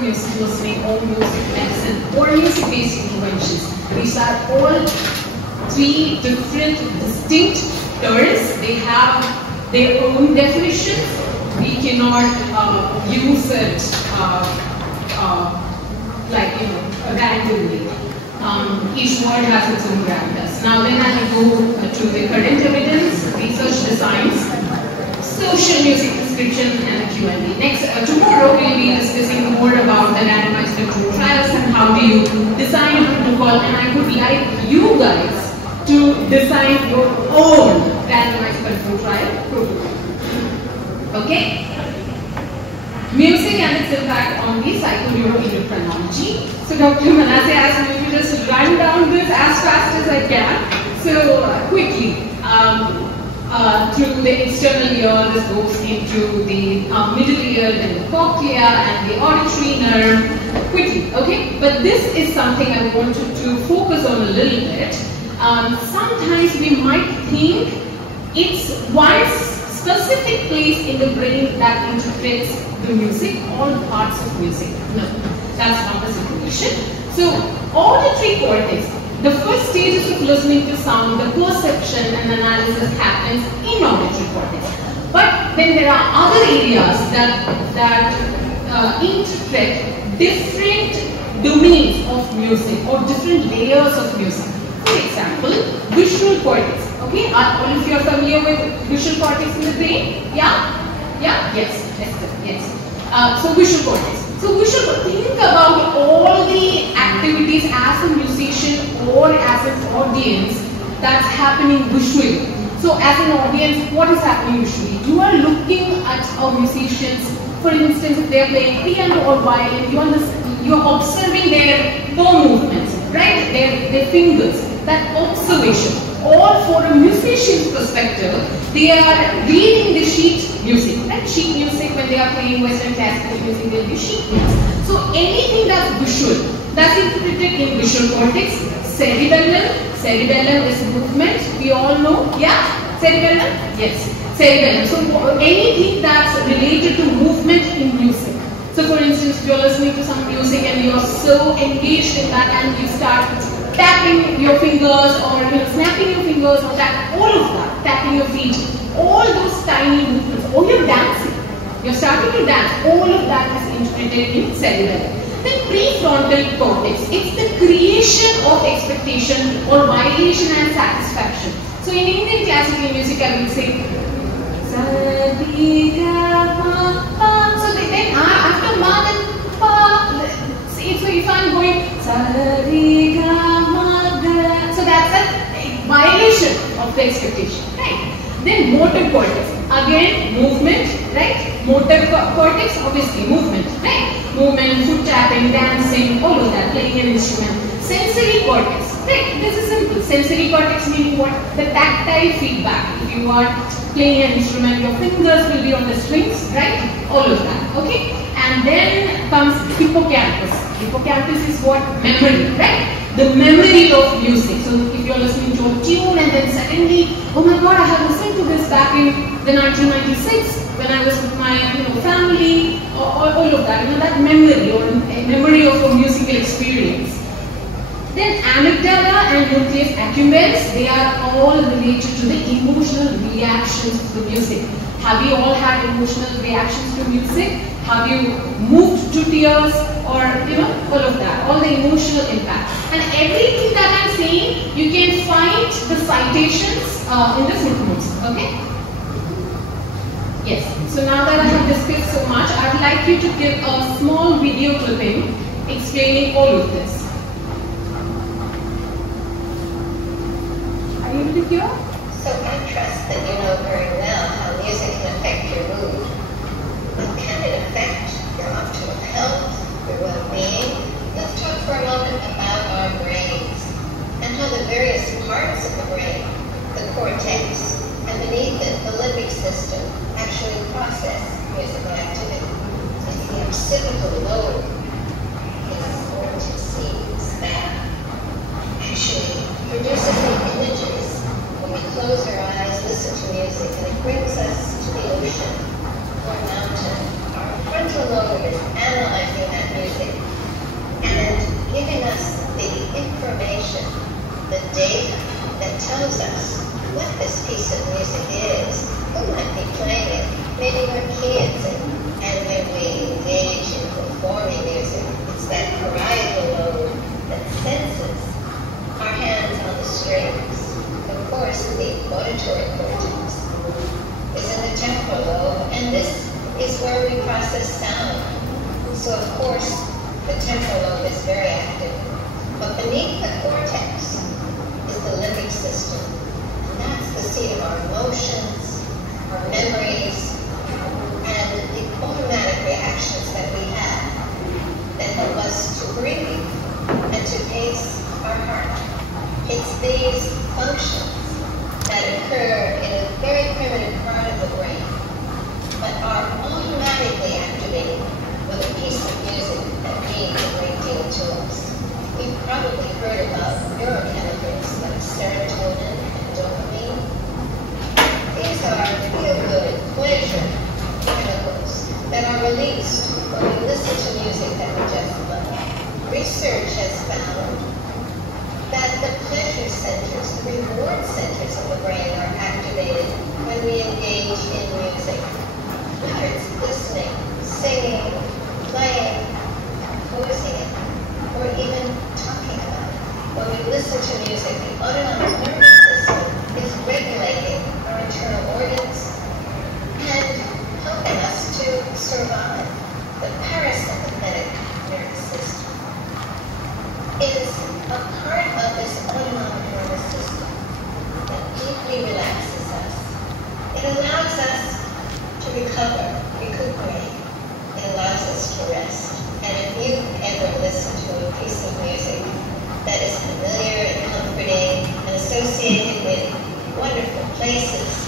music listening or music medicine or music-based interventions. These are all three different distinct terms. They have their own definitions. We cannot use it randomly. Each word has its own gravitas. Now then I will go to the current evidence, research designs, social music description and the Q&A. Next, tomorrow we'll be discussing more about the randomized control trials and how do you design a protocol, and I would like you guys to design your own randomized control trial protocol. Okay? Music and its impact on the psychoneuroendocrinology. So Dr. Manasseh asked me to just run down this as fast as I can. So quickly, through the external ear, this goes into the middle ear, then the cochlea and the auditory nerve. Quickly, okay? But this is something I wanted to focus on a little bit. Sometimes we might think it's one specific place in the brain that interprets the music, all parts of music. No, that's not the situation. So, auditory cortex, the first stages of listening to sound, the perception and analysis happens in auditory cortex. But then there are other areas that interpret different domains of music or different layers of music. For example, visual cortex. Okay, are all of you are familiar with visual cortex in the brain? Yeah? Yeah? Yes. Yes. So visual cortex. So think about all the activities as a musician or as an audience that's happening visually. So as an audience, what is happening visually? You are looking at a musician's, for instance, if they are playing piano or violin, you are observing their toe movements, right? Their fingers. That observation. Or for a musician's perspective, they are reading the sheet music. Right? Sheet music, when they are playing Western classical music, they will be sheet music. So anything that's visual, that's interpreted in visual cortex. Cerebellum is movement. We all know. Yeah? Cerebellum? Yes. Cerebellum. So anything that's related to movement in music. So for instance, you're listening to some music and you're so engaged in that and you start tapping your fingers or snapping your fingers or all of that, tapping your feet, all those tiny movements, or you're dancing, you're starting to dance, all of that is interpreted in cerebellum. Then prefrontal cortex, it's the creation of expectation or violation and satisfaction. So in Indian classical music I will say so then after ma then pa. So if I'm going so that's a violation of the expectation, right? Then motor cortex, again movement, right? Motor cortex, obviously movement, right? Movement, foot tapping, dancing, all of that, playing an instrument. Sensory cortex, right? This is simple. Sensory cortex meaning what? The tactile feedback. If you are playing an instrument, your fingers will be on the strings, right? All of that, okay? And then comes hippocampus. Hippocampus is what? Memory, right? The memory of music. So if you're listening to a tune and then suddenly, oh my God, I have listened to this back in the 1996 when I was with my family, or all of that. That memory or memory of a musical experience. Then amygdala and nucleus accumbens, they are all related to the emotional reactions to the music. Have you all had emotional reactions to music? Have you moved to tears or all of that, all the emotional impact. And everything that I'm saying, you can find the citations in the footnotes. Okay? Yes. So now that I have discussed so much, I would like you to give a small video clipping explaining all of this. Are you able to hear? So I trust that you know very well how music can affect your mood. How can it affect your optimal health, your well-being? Let's talk for a moment about our brains and how the various parts of the brain, the cortex, and beneath it, the limbic system, actually process musical activity. So the occipital lobe is going to see that actually produces the images when we course, the temporal lobe is very active. But beneath the cortex is the limbic system. And that's the seat of our emotions, our memories, and the automatic reactions that we have that help us to breathe and to pace our heart. It's these functions that occur in a very primitive part of the brain, but are automatically activated with a piece of music that means a great deal to us. You've probably heard about neurochemicals like serotonin and dopamine. These are feel-good, pleasure chemicals that are released when we listen to music that we just love. Research has found that the pleasure centers, the reward centers of the brain are activated when we engage in music. Whether it's listening, singing, playing, composing it, or even talking about it. When we listen to music, the autonomic nervous system is regulating our internal organs and helping us to survive. The parasympathetic nervous system is a part of this autonomic nervous system that deeply relaxes us. It allows us to recover, recuperate. It allows us to rest. And if you ever listen to a piece of music that is familiar and comforting and associated with wonderful places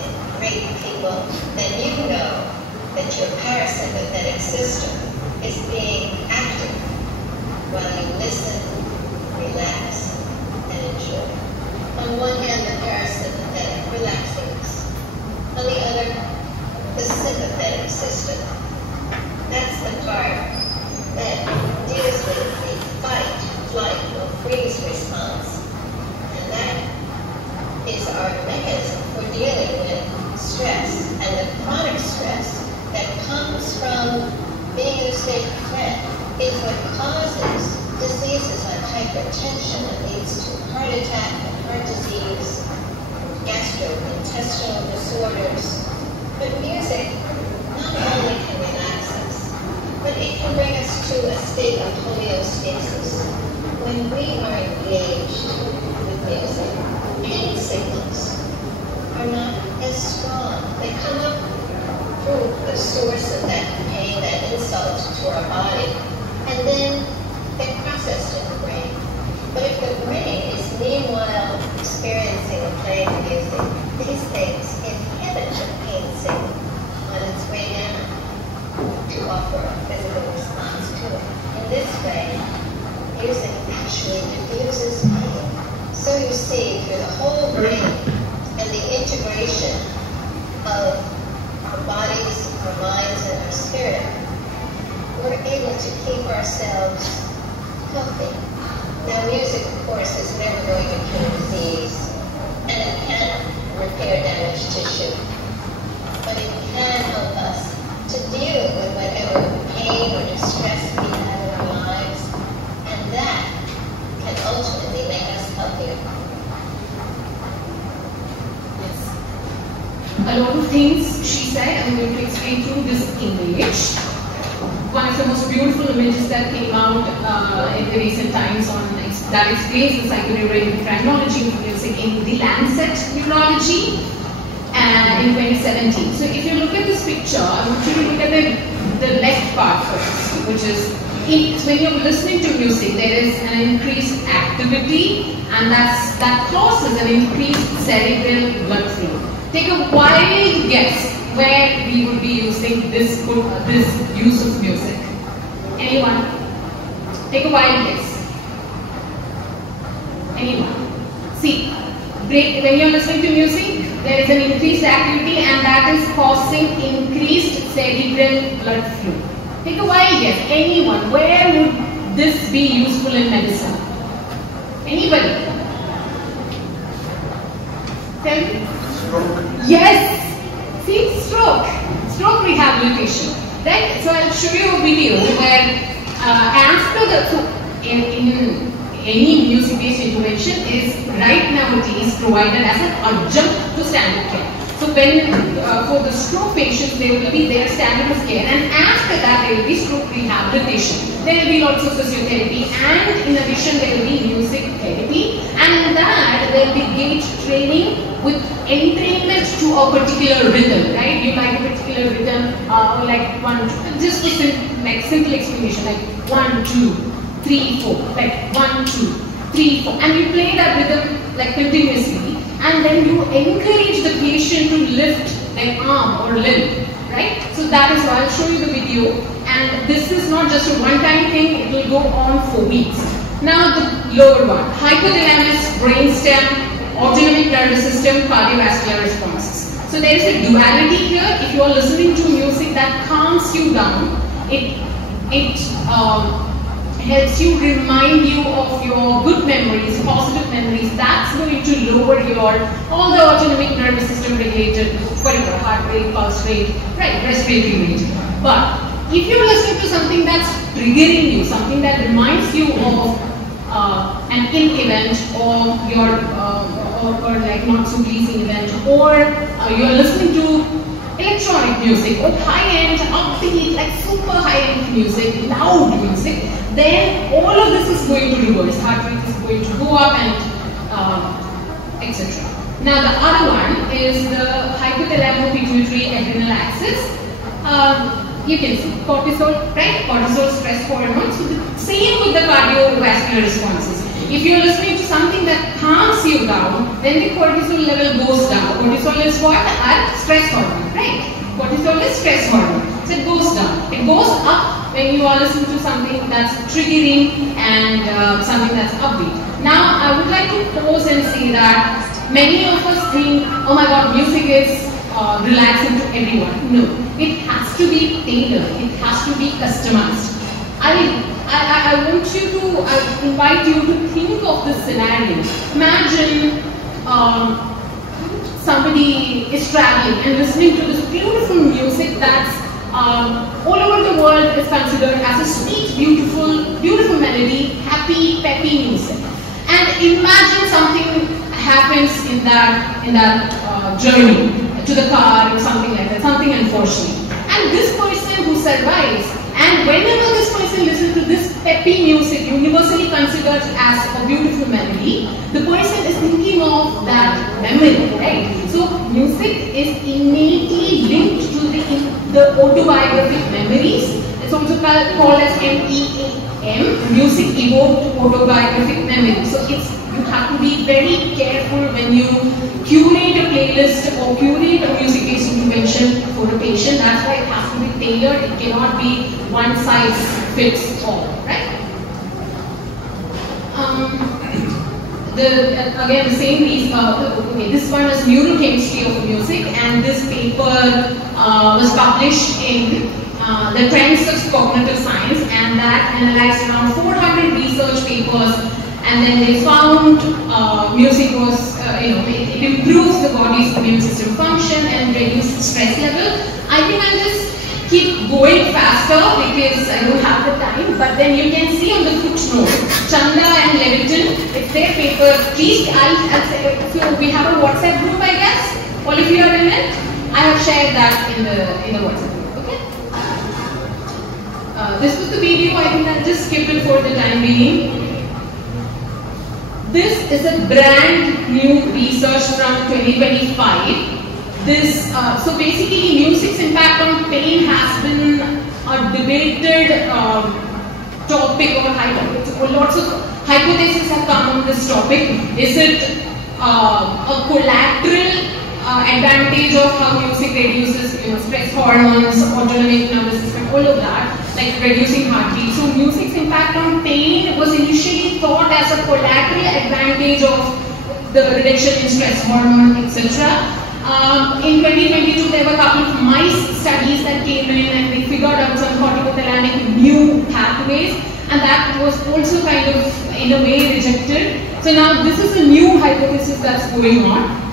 and great people, then you know that your parasympathetic system is being active while you listen, relax, and enjoy. On one hand, the parasympathetic, relaxing us. On the other, the sympathetic system. That's the part that deals with the fight, flight, or freeze response. And that is our mechanism for dealing with stress and the chronic stress that comes from being in a state of threat is what causes diseases like hypertension that leads to heart attack and heart disease, gastrointestinal disorders. But music not only can relax us, but it can bring us to a state of homeostasis. When we are engaged with music, pain signals are not as strong. They come up through the source of that pain, that insult to our body, and then they're processed in the brain. But if the brain is meanwhile experiencing and playing music, these things inhibit the pain signal on its way down to offer a physical response to it. In this way, music actually diffuses pain. So you see, through the whole brain and the integration of our bodies, our minds, and our spirit, we're able to keep ourselves healthy. Now, music, of course, is never going to cure disease, and it can't repair damaged tissue, but it can help us to deal with whatever pain or distress we have in our lives, and that can ultimately make us healthier. Yes. A lot of things she said. I'm going to explain through this image. One of the most beautiful images that came out in the recent times that explains the psychoneuroendocrinology of music in the Lancet Neurology in 2017. So if you look at this picture, I want you to look at the left part first, which is when you're listening to music, there is an increased activity, and that causes an increased cerebral blood flow. Take a wild guess where we would be using this use of music. Anyone? Take a wild guess. Anyone? See, when you're listening to music, there is an increased activity, and that is causing increased cerebral blood flow. Take a wild guess. Anyone? Where would this be useful in medicine? Anybody? Tell me. Stroke. Yes. See, stroke rehabilitation, right? So I'll show you a video where in any music-based intervention is right nowadays provided as an adjunct to standard care. So when for the stroke patients, they will be their standard of care, and after that there will be stroke rehabilitation. There will be lots of physiotherapy, and in addition there will be music therapy, and in that there will be gait training with entrainment to a particular rhythm, right? You like a particular rhythm, like one, just listen, like simple explanation, like 1, 2, 3, 4, like 1, 2, 3, 4, and you play that rhythm like continuously, and then you encourage the patient to lift an arm or limb, right? So that is why I'll show you the video, and this is not just a one-time thing, it will go on for weeks. Now the lower one, hypothalamus, brainstem, autonomic nervous system, cardiovascular responses. So there is a duality here. If you are listening to music that calms you down, it helps you, remind you of your good memories, positive memories. That's going to lower your all the autonomic nervous system related, whatever, heart rate, pulse rate, right, respiratory rate. But if you're listening to something that's triggering you, something that reminds you of an ill event, or your or like not so pleasing event, or you're listening to electronic music or high-end, upbeat, like super high-end music, loud music, then all of this is going to reverse. Heart rate is going to go up, and etc. Now the other one is the hypothalamo-pituitary adrenal axis. You can see cortisol, right? Cortisol stress hormone. So the same with the cardiovascular responses. If you're listening to something that calms you down, then the cortisol level goes down. Cortisol is what? Our stress hormone, right? Cortisol is stress hormone. So it goes down. It goes up when you are listening to something that's triggering and something that's upbeat. Now, I would like to pause and say that many of us think, oh my God, music is relaxing to everyone. No, it has to be tailored. It has to be customized. I want you to, I invite you to think of this scenario. Imagine somebody is traveling and listening to this beautiful music that's all over the world is considered as a sweet, beautiful melody, happy, peppy music. And imagine something happens in that journey to the car or something like that, something unfortunate. And this person who survives, and whenever this person listens to this peppy music, universally considered as a beautiful melody, the person is thinking of that memory, right? So music is innately linked to the autobiographic memories. It's also called as MEAM, music evoked autobiographic memory. So you have to be very careful when you curate a playlist or curate a music-based intervention for a patient. That's why it has to be tailored. It cannot be one size fits all, right? Again, the same reason. Okay, this one is neurochemistry of music, and this paper was published in the Trends of Cognitive Science, and that analyzed around 400 research papers. And then they found music was, it improves the body's immune system function and reduces stress level. I think I'll just keep going faster because I don't have the time. But then you can see on the footnote, Chanda and Levitin, it's their paper. Please, I'll say, so we have a WhatsApp group, I guess. All of you are in it. I have shared that in the WhatsApp group. Okay. This was the video. I think I'll just skip it for the time being. This is a brand new research from 2025. So basically music's impact on pain has been a debated topic or hypothesis. Lots of hypotheses have come on this topic. Is it a collateral advantage of how music reduces stress hormones, autonomic nervous system, all of that, like reducing heartbeat. So music's impact on pain was initially thought as a collateral advantage of the reduction in stress hormone, etc. In 2022, there were a couple of mice studies that came in, and they figured out some hypothalamic new pathways, and that was also kind of in a way rejected. So now this is a new hypothesis that's going on.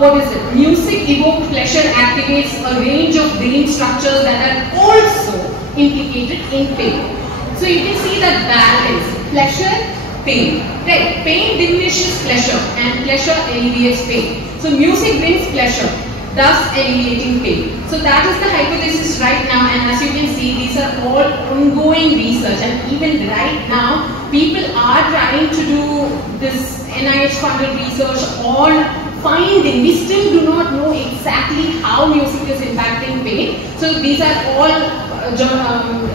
What is it? Music evoked pleasure activates a range of brain structures that are also implicated in pain. So you can see that balance, pleasure, pain. Right? Pain diminishes pleasure and pleasure alleviates pain. So music brings pleasure. thus alleviating pain. So that is the hypothesis right now, and as you can see, these are all ongoing research, and even right now, people are trying to do this NIH funded research on finding. We still do not know exactly how music is impacting pain. So these are all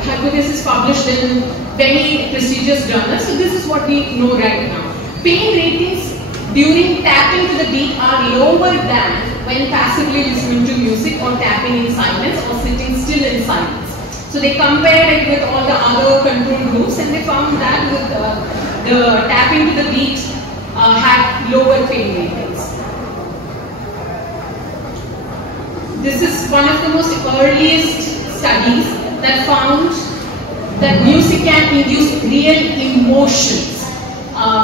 hypotheses published in very prestigious journals. So this is what we know right now. Pain ratings during tapping to the beat are lower than when passively listening to music or tapping in silence or sitting still in silence. So they compared it with all the other control groups, and they found that with the tapping to the beat had lower pain ratings. This is one of the most earliest studies that found that music can induce real emotions.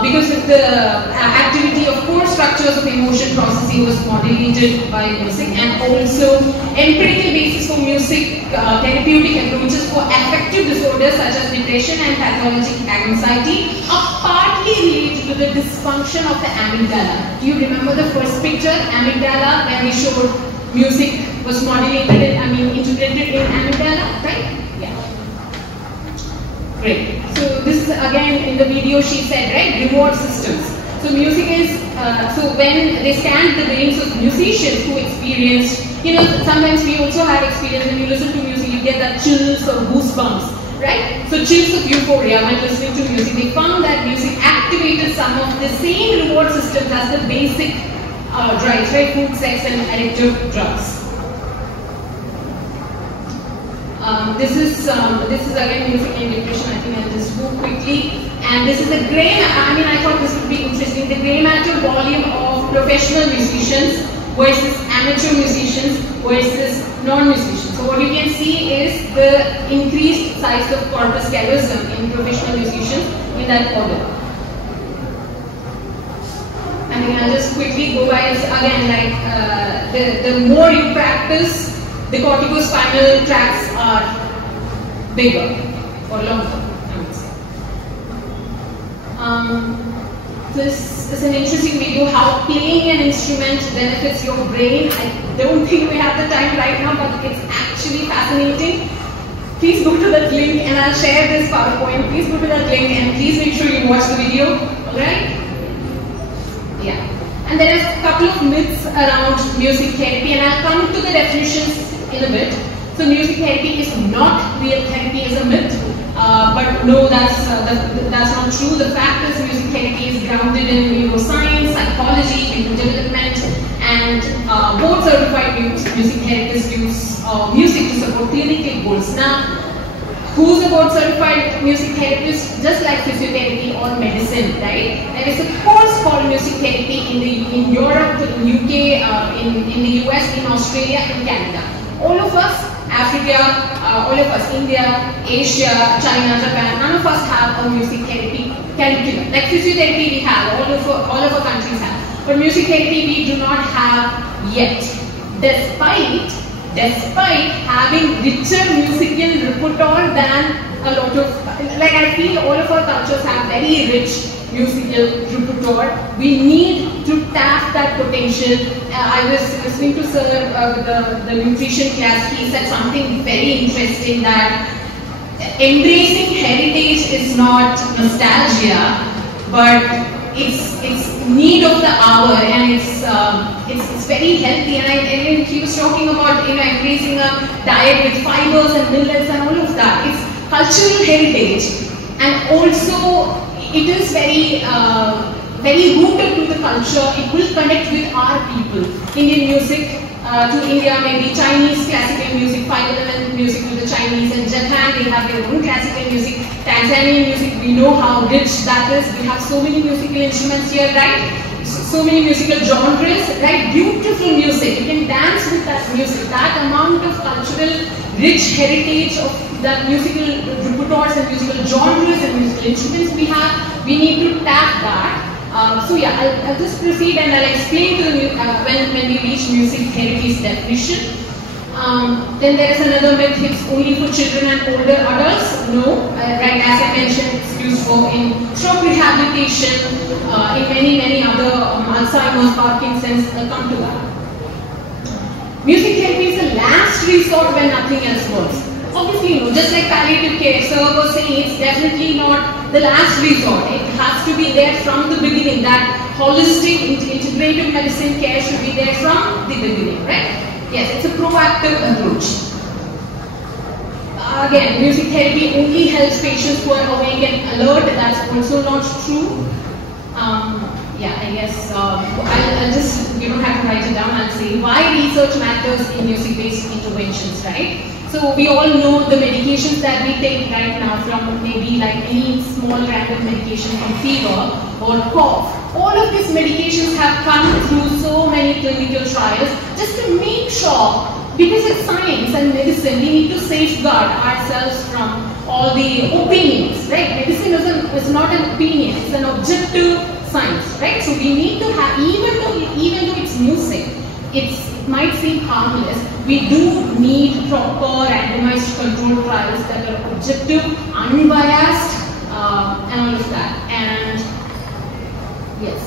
Because of the activity of core structures of emotion processing was modulated by music, and also empirical basis for music therapeutic approaches for affective disorders such as depression and pathologic anxiety are partly related to the dysfunction of the amygdala. Do you remember the first picture, amygdala, where we showed music was modulated, integrated in amygdala, right? Yeah. Great. So this is again in the video she said, right, reward systems. So music is, so when they scanned the brains of musicians who experienced, sometimes we also have experience when you listen to music, you get that chills or goosebumps, right? So chills of euphoria when listening to music. They found that music activated some of the same reward systems as the basic drugs, right, food, sex and addictive drugs. This is again music and depression. I think I'll just go quickly. And this is a gray. I thought this would be interesting. The gray matter volume of professional musicians versus amateur musicians versus non-musicians. So what you can see is the increased size of corpus callosum in professional musicians in that order. I think I'll just quickly go by this again. Like the more you practice, the corticospinal tracts are bigger or longer, I would say. This is an interesting video, how playing an instrument benefits your brain. I don't think we have the time right now, but it's actually fascinating. Please go to that link, and I'll share this PowerPoint. Please go to that link, and please make sure you watch the video, alright? Yeah. And there is a couple of myths around music therapy, and I'll come to the definitions in a bit. So music therapy is not real therapy as a myth, but no, that's not true. The fact is music therapy is grounded in neuroscience, psychology, human development, and board certified music therapists use music to support clinical goals. Now, who's a board certified music therapist? Just like physiotherapy or medicine, right? There is a course called music therapy in Europe, in UK, in the US, in Australia, and Canada. All of us, Africa, all of us, India, Asia, China, Japan, none of us have a music therapy curriculum. Like physiotherapy we have, all of our countries have. But music therapy we do not have yet. Despite having richer musical repertoire than a lot of, like I feel all of our cultures have very rich musical repertoire. We need to tap that potential. I was listening to Sir, the nutrition class. He said something very interesting, that embracing heritage is not nostalgia, but it's need of the hour, and it's very healthy. And he was talking about embracing a diet with fibers and millets and all of that. It's cultural heritage, and also it is very rooted to the culture. It will connect with our people. Indian music to India, maybe Chinese classical music, 5/11 music to the Chinese, and Japan they have their own classical music. Tanzanian music, we know how rich that is. We have so many musical instruments here, right? So many musical genres, right? Beautiful music. You can dance with that music. That amount of cultural rich heritage of that musical repertoires and musical genres and musical instruments we have, we need to tap that. So yeah, I'll just proceed and I'll explain to the when we reach music therapy's definition. Then there is another myth, it's only for children and older adults. No, right, as I mentioned, it's used for in stroke rehabilitation, in many other Alzheimer's, Parkinson's, I'll come to that. therapy is a last resort when nothing else works. Obviously, no, just like palliative care, sir was saying, it's definitely not the last resort. It has to be there from the beginning. That holistic, integrative medicine care should be there from the beginning, right? Yes, it's a proactive approach. Again, music therapy only helps patients who are awake and alert. That's also not true. Yeah, I guess I'll just have to write it down and say why research matters in music-based interventions, right? So we all know the medications that we take right now, from maybe like any small random medication from fever or cough. All of these medications have come through so many clinical trials just to make sure, because it's science and medicine, we need to safeguard ourselves from all the opinions, right? Medicine is not an opinion, it's an objective science, right? So we need to have, even though it's music, it might seem harmless, we do need proper randomized controlled trials that are objective, unbiased, and all of that. And yes,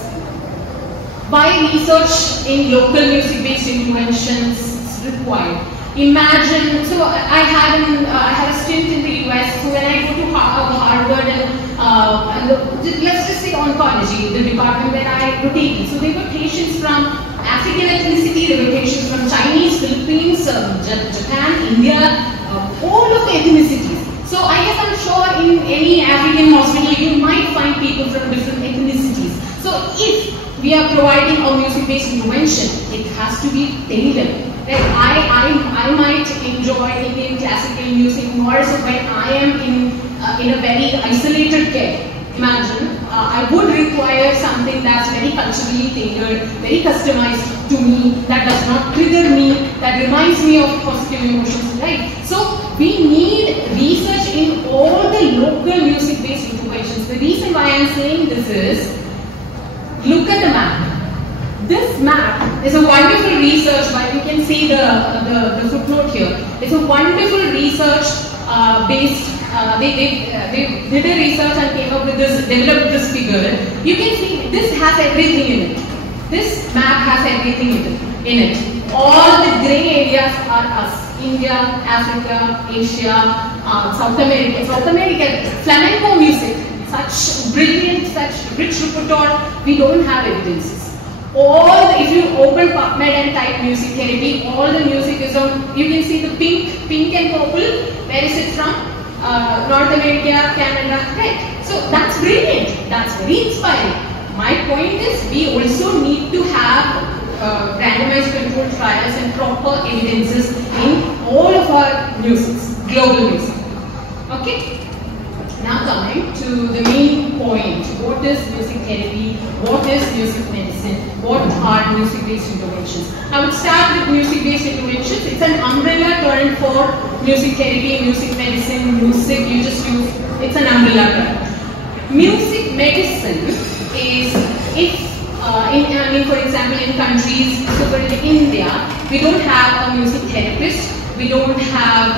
why research in local music-based interventions is required? Imagine, so I had a stint in the US. So when I go to Harvard and let's just say oncology, the department where I rotated, so there were patients from African ethnicity, there were patients from Chinese, Philippines, Japan, India, all of the ethnicities. So I guess I'm sure in any African hospital you might find people from different ethnicities. So if we are providing a music-based intervention, it has to be tailored. Like I might enjoy Indian classical music more so when I am in a very isolated care. Imagine, I would require something that's very culturally tailored, very customized to me, that does not trigger me, that reminds me of positive emotions, right? So we need research in all the local music-based interventions. The reason why I'm saying this is, look at the map. This map is a wonderful research, but you can see the footnote here. It's a wonderful research based, they did a research and came up with this, developed this figure. You can see this has everything in it. This map has everything in it. All the grey areas are us. India, Africa, Asia, South America. South America, flamenco music, such brilliant, such rich repertoire, we don't have evidences. If you open PubMed and type music therapy, all the music is on, you can see the pink and purple. Where is it from? North America, Canada, right? So that's brilliant, that's very inspiring. My point is, we also need to have randomized controlled trials and proper evidences in all of our music, global music. Okay? Now coming to the main point, what is music therapy, what is music medicine, what are music-based interventions? I would start with music-based interventions. It's an umbrella term for music therapy, music medicine, music, you just use, it's an umbrella term. Music medicine is, for example, in countries, so for India, we don't have a music therapist. We don't have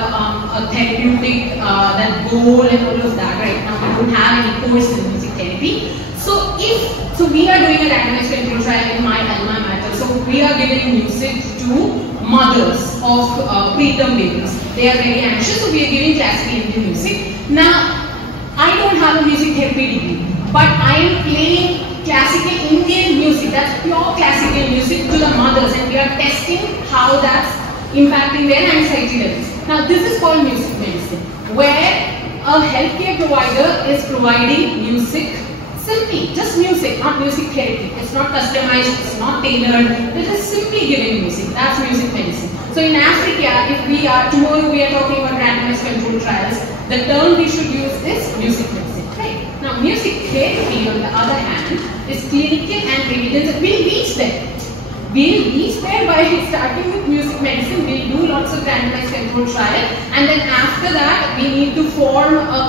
a therapeutic that goal and all of that right now. We don't have any course in music therapy. So we are doing a randomized control trial in my alma mater. So we are giving music to mothers of preterm babies. They are very anxious, so we are giving classical Indian music. Now, I don't have a music therapy degree, but I am playing classical Indian music. That's pure classical music to the mothers, and we are testing how that's impacting their anxiety levels. Now this is called music medicine, where a healthcare provider is providing music, simply just music, not music therapy. It's not customized, it's not tailored, it is simply giving music. That's music medicine. So in Africa, if tomorrow we are talking about randomized controlled trials, the term we should use is music medicine, right? Now music therapy on the other hand is clinical and evidence. We'll reach there. We'll reach there by starting with music medicine. We'll do lots of randomized control trial, and then after that we need to form a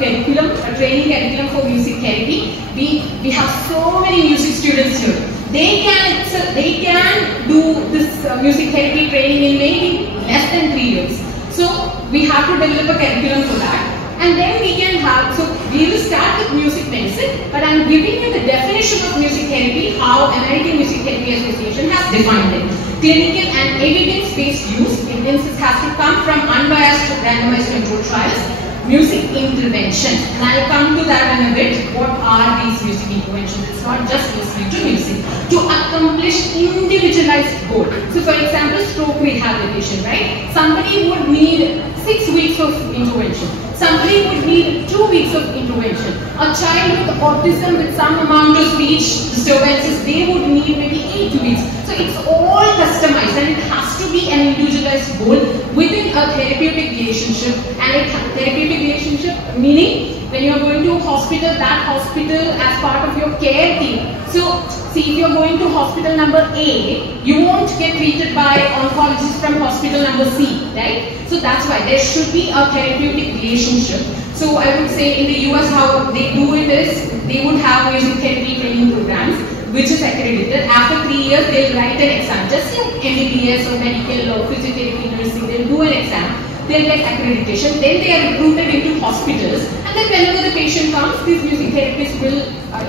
curriculum, a training curriculum for music therapy. We have so many music students here. They can do this music therapy training in maybe less than 3 years. So we have to develop a curriculum for that. And then we can have, so we will start with music medicine, but I'm giving you the definition of music therapy, how American Music Therapy Association has defined it. Clinical and evidence-based use, evidence has to come from unbiased randomized controlled trials, music intervention. And I'll come to that in a bit. What are these music interventions? It's not just listening to music. To accomplish individualized goal. So for example, stroke rehabilitation, right? Somebody would need 6 weeks of intervention. Somebody would need 2 weeks of intervention. A child with autism with some amount of speech disturbances, they would need maybe 8 weeks. So it's all customized and it has to be an individualized goal within a therapeutic relationship. And a therapeutic relationship meaning when you are going to a hospital, that hospital as part of your care team. So see, if you are going to hospital number A, you won't get treated by oncologists from hospital number C, right? So that's why there should be a therapeutic relationship. So I would say in the US how they do it is, they would have music therapy training programs which is accredited. After 3 years, they'll write an exam, just like MBBS or medical or physiotherapy nursing, they'll do an exam. They'll get accreditation, then they are recruited into hospitals, and then whenever the patient comes, these music therapists will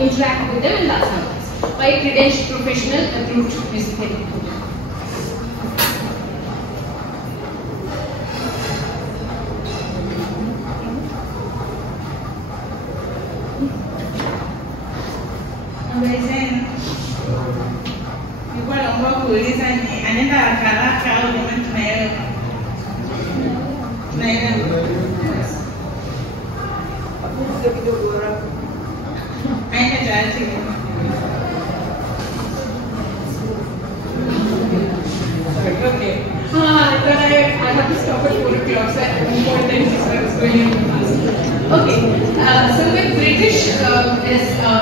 interact with them, and that's how it is. By a credentialed professional approved music therapy program. Okay. I have to stop at 4 o'clock, so I'm more than 6 hours going on fast. Okay. So with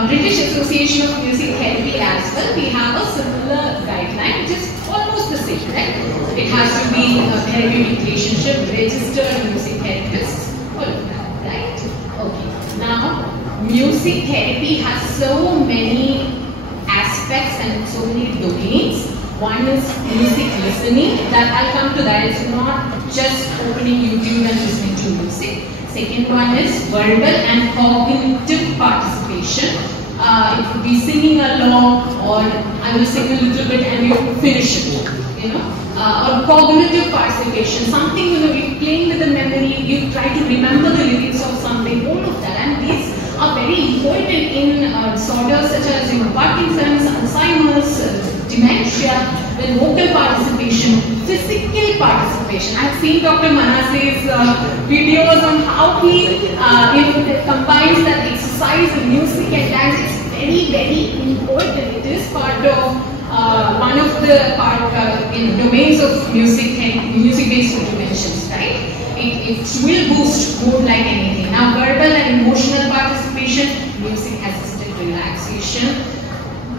British Association of Music Therapy as well, we have a similar guideline, which is almost the same, right? It has to be a therapeutic relationship, registered music therapists, all of that, right? Okay. Now, music therapy has so many aspects and so many domains. One is music listening, that I'll come to that. It's not just opening YouTube and listening to music. Second one is verbal and cognitive participation. It could be singing along, or I will sing a little bit and you finish it, you know. Or cognitive participation, something, you know, you're playing with the memory, you try to remember the lyrics of something, all of that. And these are very important in disorders such as, you know, Parkinson's, Alzheimer's, dementia, the vocal participation, physical participation. I've seen Dr. Manase's videos on how he combines that exercise with music and dance. It's very, very important. It is part of one of the domains of music-based interventions, right? It will boost mood like anything. Now, verbal and emotional participation, music-assisted relaxation.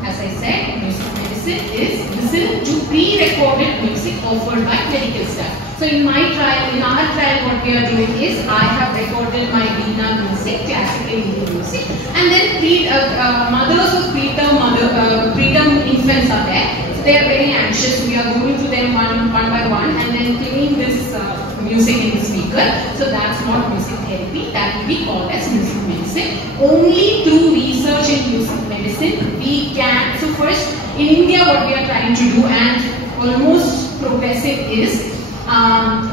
As I said, music medicine is listen to pre-recorded music offered by medical staff. So in our trial, what we are doing is I have recorded my Veena music, classical Indian music, and then mothers of preterm infants are there. So they are very anxious. We are going through them one by one and then playing this music in the speaker. So that's not music therapy. That will be called as music medicine. Only through research in music medicine we can. So first, in India, what we are trying to do, and almost progressive, is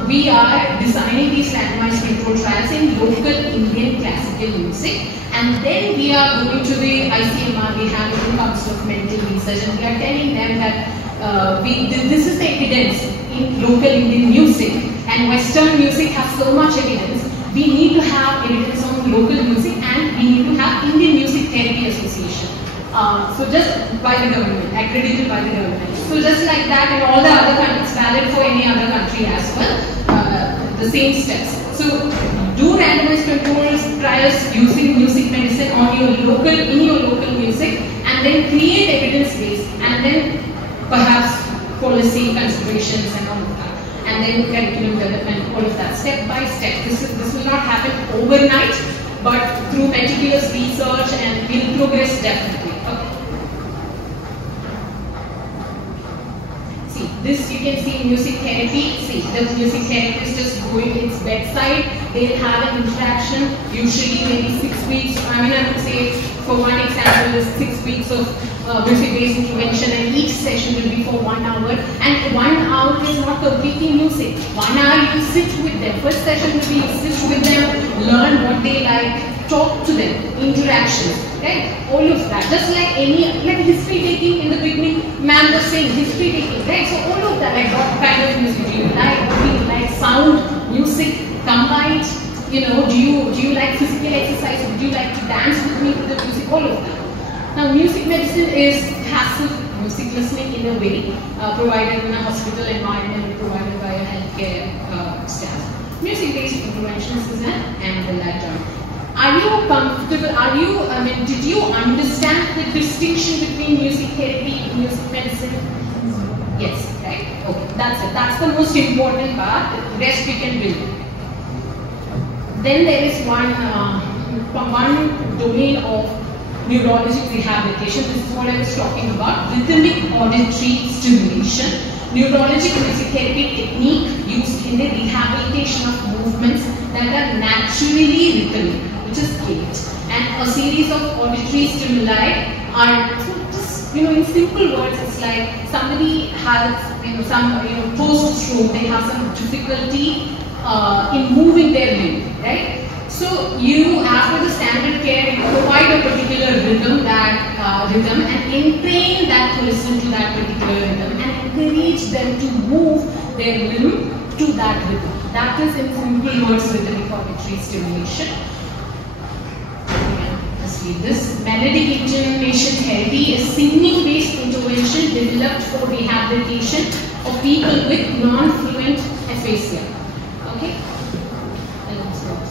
we are designing these randomized control trials in local Indian classical music, and then we are going to the ICMR, we have Indian Council of Medical Research, and we are telling them that this is the evidence in local Indian music, and Western music has so much evidence. We need to have evidence on local music, and we need to have Indian Music Therapy Association. So just by the government, accredited by the government. So just like that, in all the other countries, valid for any other country as well, the same steps. So do randomized controls trials using music medicine on your local music, and then create evidence base, and then perhaps policy considerations and all of that, and then curriculum development, all of that, step by step. This will not happen overnight, but through meticulous research, and will progress definitely. Okay. See, This you can see in music therapy. See, the music therapist is going to its bedside. They'll have an interaction, usually maybe 6 weeks. I mean, I would say, for one example, is 6 weeks of music-based intervention, and each session will be for 1 hour. And 1 hour is not completely music. 1 hour you sit with them. First session will be sit with them, learn what they like, talk to them, interactions, right? All of that. Just like like history taking in the beginning, ma'am was saying history taking, right? So all of that, like what kind of music do you like? What do you like? Sound, music, combined, do you like physical exercise? Would you like to dance with me with the music? All of that. Now, music medicine is passive music listening in a way, provided in a hospital environment, provided by a healthcare staff. Music-based interventions is an angle adjunct. Are you comfortable? Did you understand the distinction between music therapy and music medicine? Yes, right? Okay, that's it. That's the most important part. The rest we can build. Then there is one domain of neurologic rehabilitation. This is what I was talking about. Rhythmic auditory stimulation. Neurologic music therapy technique used in the rehabilitation of movements that are naturally rhythmic, which is gait. And a series of auditory stimuli are just, in simple words, it's like somebody has, post-stroke, they have some difficulty in moving their limb, right? So you, after the standard care, you provide a particular rhythm, and entrain that person to that particular rhythm, and encourage them to move their limb to that rhythm. That is, in simple words, rhythmic auditory stimulation. Let's read this. Melodic intonation therapy is singing-based intervention developed for rehabilitation of people with non-fluent aphasia. Okay?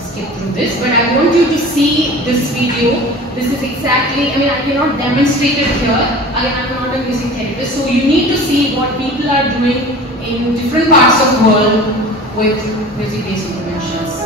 Skip through this, but I want you to see this video. This is exactly, I cannot demonstrate it here. I'm not a music therapist, so you need to see what people are doing in different parts of the world with music-based interventions.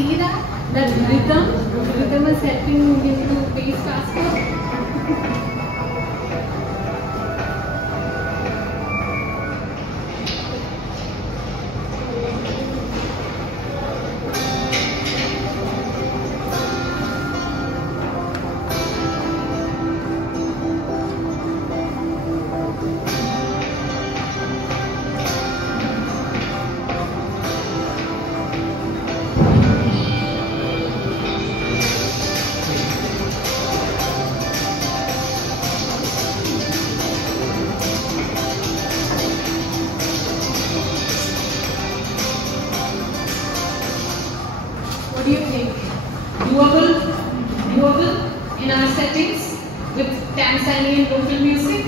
see that? That rhythm is helping him to pace faster. What do you think? Doable in our settings with Tanzanian local music,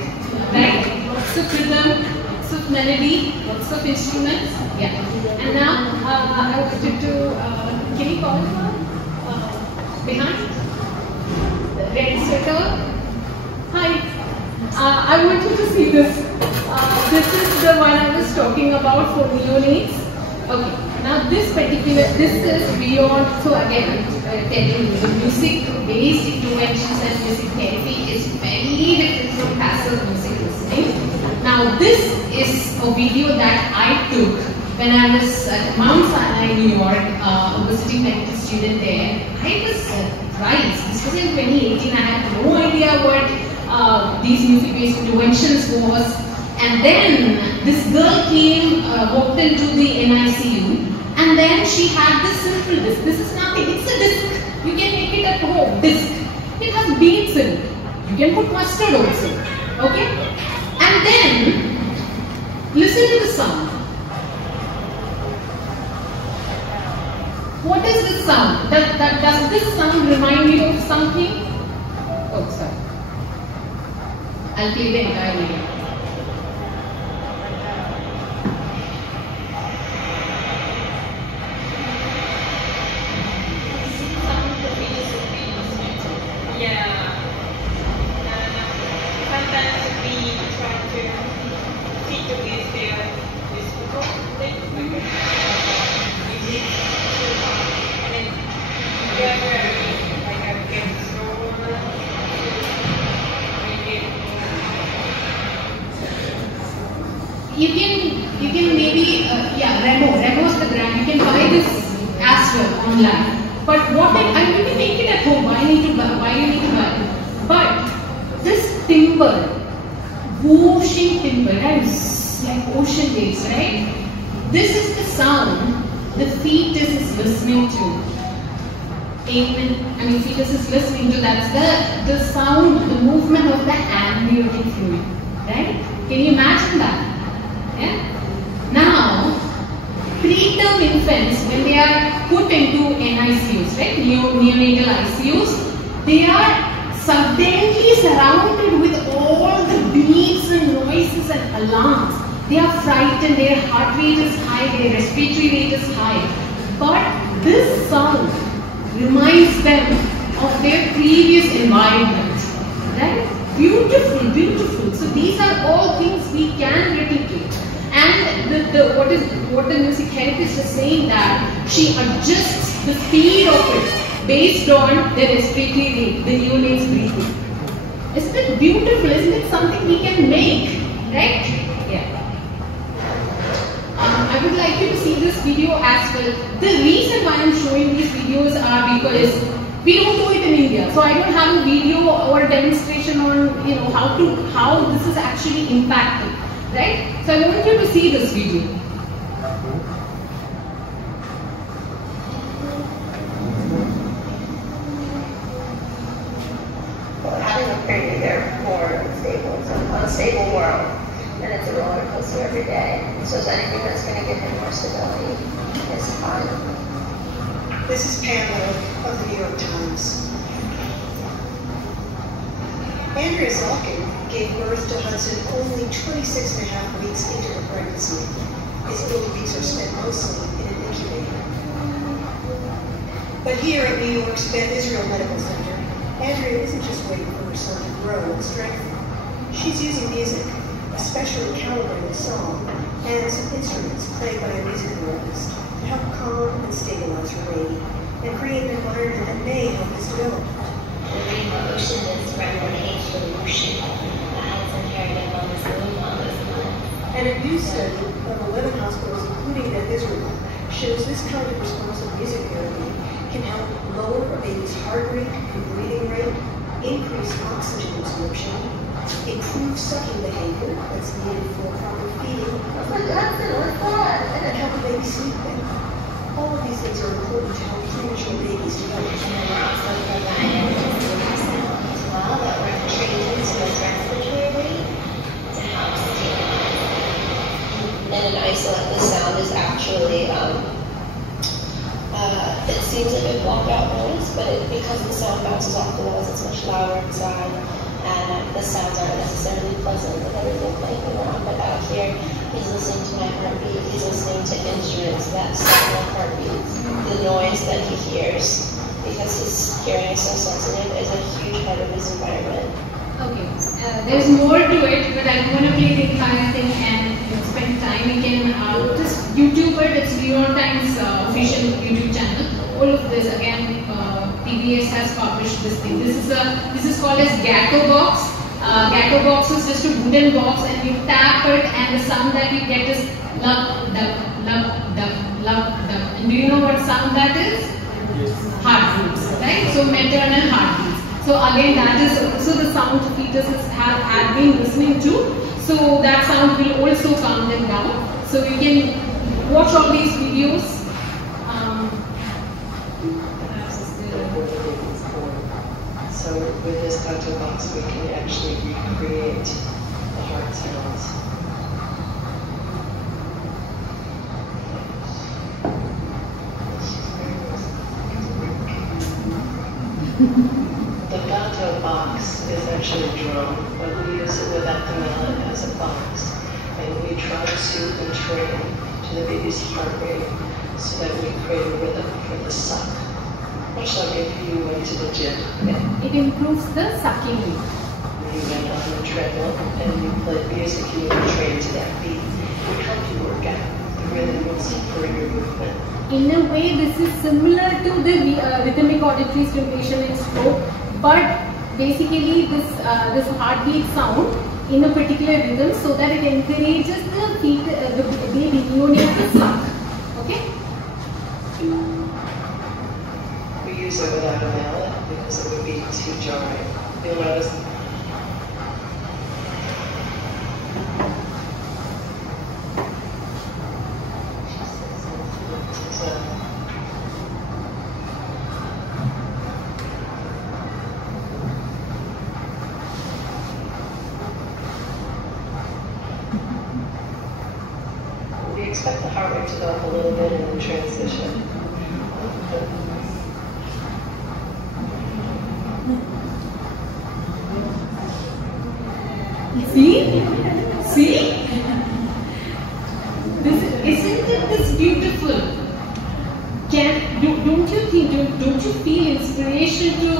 right? Lots of rhythm, lots of melody, lots of instruments. Yeah. And now I wanted to, can you call her? Behind? The red sweater. Hi. I want you to see this. This is the one I was talking about for neonates. Okay. Now this is beyond, so again, telling you, the music-based interventions and music therapy is very different from passive music listening. Now this is a video that I took when I was at Mount Sinai, New York, visiting medical student there. I was surprised. This was in 2018. I had no idea what these music-based interventions was. And then this girl came, walked into the NICU. And then she had this simple disc. This is nothing, it's a disc. You can make it at home, disc. It has beads in it. You can put mustard also. Okay? And then, listen to the sound. What is this sound? Does this sound remind you of something? Oh, sorry. I'll play the entire video. You can maybe, Remo's the brand. You can buy this as well online. But what I maybe make it at home. Why you need to buy it? But this timber, whooshing timber, right? It's like ocean waves, right? This is the sound the fetus is listening to. Fetus is listening to. That's the sound, the movement of the amniotic fluid, right? Can you imagine that? Yeah? Now, preterm infants, when they are put into NICUs, right, neonatal ICUs, they are suddenly surrounded with all the beeps and noises and alarms. They are frightened, their heart rate is high, their respiratory rate is high. But this sound reminds them of their previous environment, right? Beautiful, beautiful. So these are all things we can replicate. And what the music therapist is saying, that she adjusts the speed of it based on the respiratory rate, the neonate's breathing. Isn't it beautiful? Isn't it something we can make? Right? Yeah. I would like you to see this video as well. The reason why I am showing these videos are because we don't do it in India. So I don't have a video or a demonstration on how this is actually impacting. Right? So I want you to see this video. Having a baby, they're more unstable. It's an unstable world, and it's a roller coaster every day. So is anything that's going to give him more stability is fine. This is Pamela of the New York Times. Andrea Zalkin gave birth to Hudson only 26.5 weeks into the pregnancy. His early weeks are spent mostly in an incubator. But here at New York's Beth Israel Medical Center, Andrea isn't just waiting for her son to grow and strengthen. She's using music, a specially calibrated song, and some instruments played by a music therapist to help calm and stabilize her baby. and create an environment that may help this develop. Revolution is replication motion. That's inherited on this movement. And a new study of 11 hospitals, including Beth Israel, shows this kind of responsive music therapy can help lower a baby's heart rate and breathing rate, increase oxygen absorption, improve sucking behavior that's needed for proper feeding, and help a baby sleep better. All of these things are important to help premature babies develop. And we're also providing sound as well that we're treating to address respiratory to help stabilize. And an isolate, the sound is actually, it seems like a blocked out noise, but because the sound bounces off the walls, it's much louder inside, and the sounds aren't necessarily pleasant with everything playing around. But out here, he's listening to my heartbeat, he's listening to instruments that sound like heartbeats, the noise that he hears, because his hearing is so sensitive, is a huge part of his environment. Okay, there's more to it, but I'm going to play the entire thing and spend time. You can just YouTube it, it's New York Times official YouTube channel. All of this, again, PBS has published this thing. This is called as Gecko Box. Gecko Box is just a wooden box, and you tap it, and the sound that you get is lug, duck, lug, duck, lug, duck. And do you know what sound that is? Heartbeats, right? So maternal heartbeats. So again, that is also the sound fetuses have been listening to. So that sound will also calm them down. So you can watch all these videos. So with this Gecko Box, we can actually recreate the heart sounds. The Gecko Box is actually a drum, but we use it without the mallet as a box. And we try to entrain to the baby's heart rate so that we create a rhythm for the suck. Much like if you went to the gym. It improves the sucking rate. You went on the treadmill and you played music and you were trained to that beat. It would help you work out the rhythm for your movement. In a way, this is similar to the rhythmic auditory stimulation in stroke, but basically this heartbeat sound in a particular rhythm so that it encourages the baby neonate to suck. Okay? We use it without a mallet because it would be too jarring. You'll notice. We expect the heart rate to go up a little bit in the transition. See? Isn't this beautiful? Don't you feel inspiration to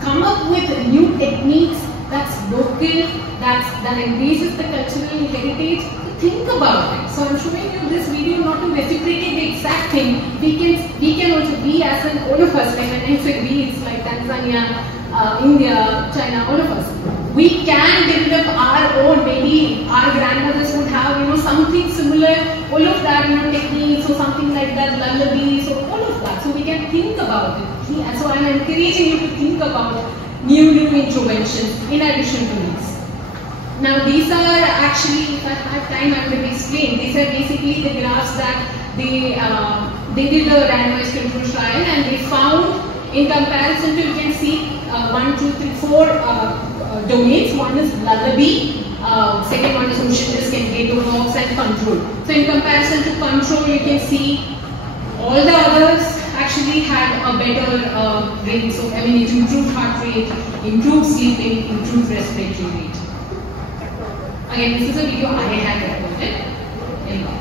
come up with new techniques that's local, that embraces the cultural heritage? Think about it. So I'm showing you this video not to reciprocate the exact thing. We can also be as in all of us. When I say we, it's like Tanzania, India, China, all of us. We can develop our own, maybe our grandmothers would have, something similar, all of that, techniques or something like that, lullabies or all of that. So we can think about it. So I'm encouraging you to think about new interventions in addition to these. Now these are actually, if I have time, I'm going to explain. These are basically the graphs that they did a randomized control trial, and they found, in comparison to, you can see 1, 2, 3, 4 domains. One is lullaby, second one is motion disk and Gecko Box and control. So in comparison to control, you can see all the others actually had a better rate. So it improved heart rate, improved sleeping, improved respiratory rate. Again, this is a video I had recorded. Anyway,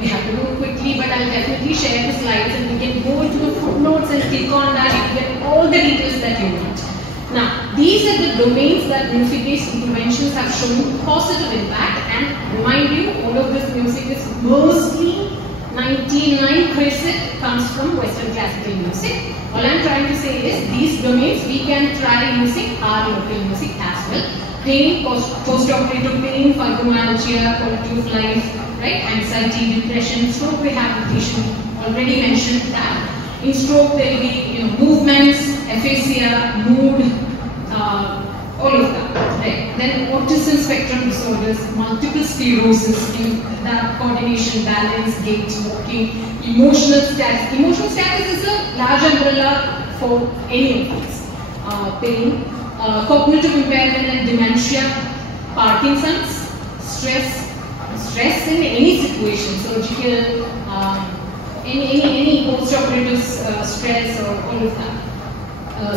we have to do quickly, but I'll definitely share the slides and we can go into the footnotes and click on that and get all the details that you want. Now, these are the domains that music-based interventions have shown positive impact, and remind you, all of this music is mostly 99% comes from Western classical music. All I'm trying to say is these domains we can try using our local music as well. Pain, post-operative pain, fibromyalgia, quality of life, right? Anxiety, depression, stroke rehabilitation. Already mentioned that. In stroke there will be movements, aphasia, mood, all of that. Right? Then autism spectrum disorders, multiple sclerosis, that coordination, balance, gait, walking, emotional status. Emotional status is a large umbrella for any of these. Pain, cognitive impairment and dementia, Parkinson's, stress in any situation, surgical, any post-operative stress or all of that.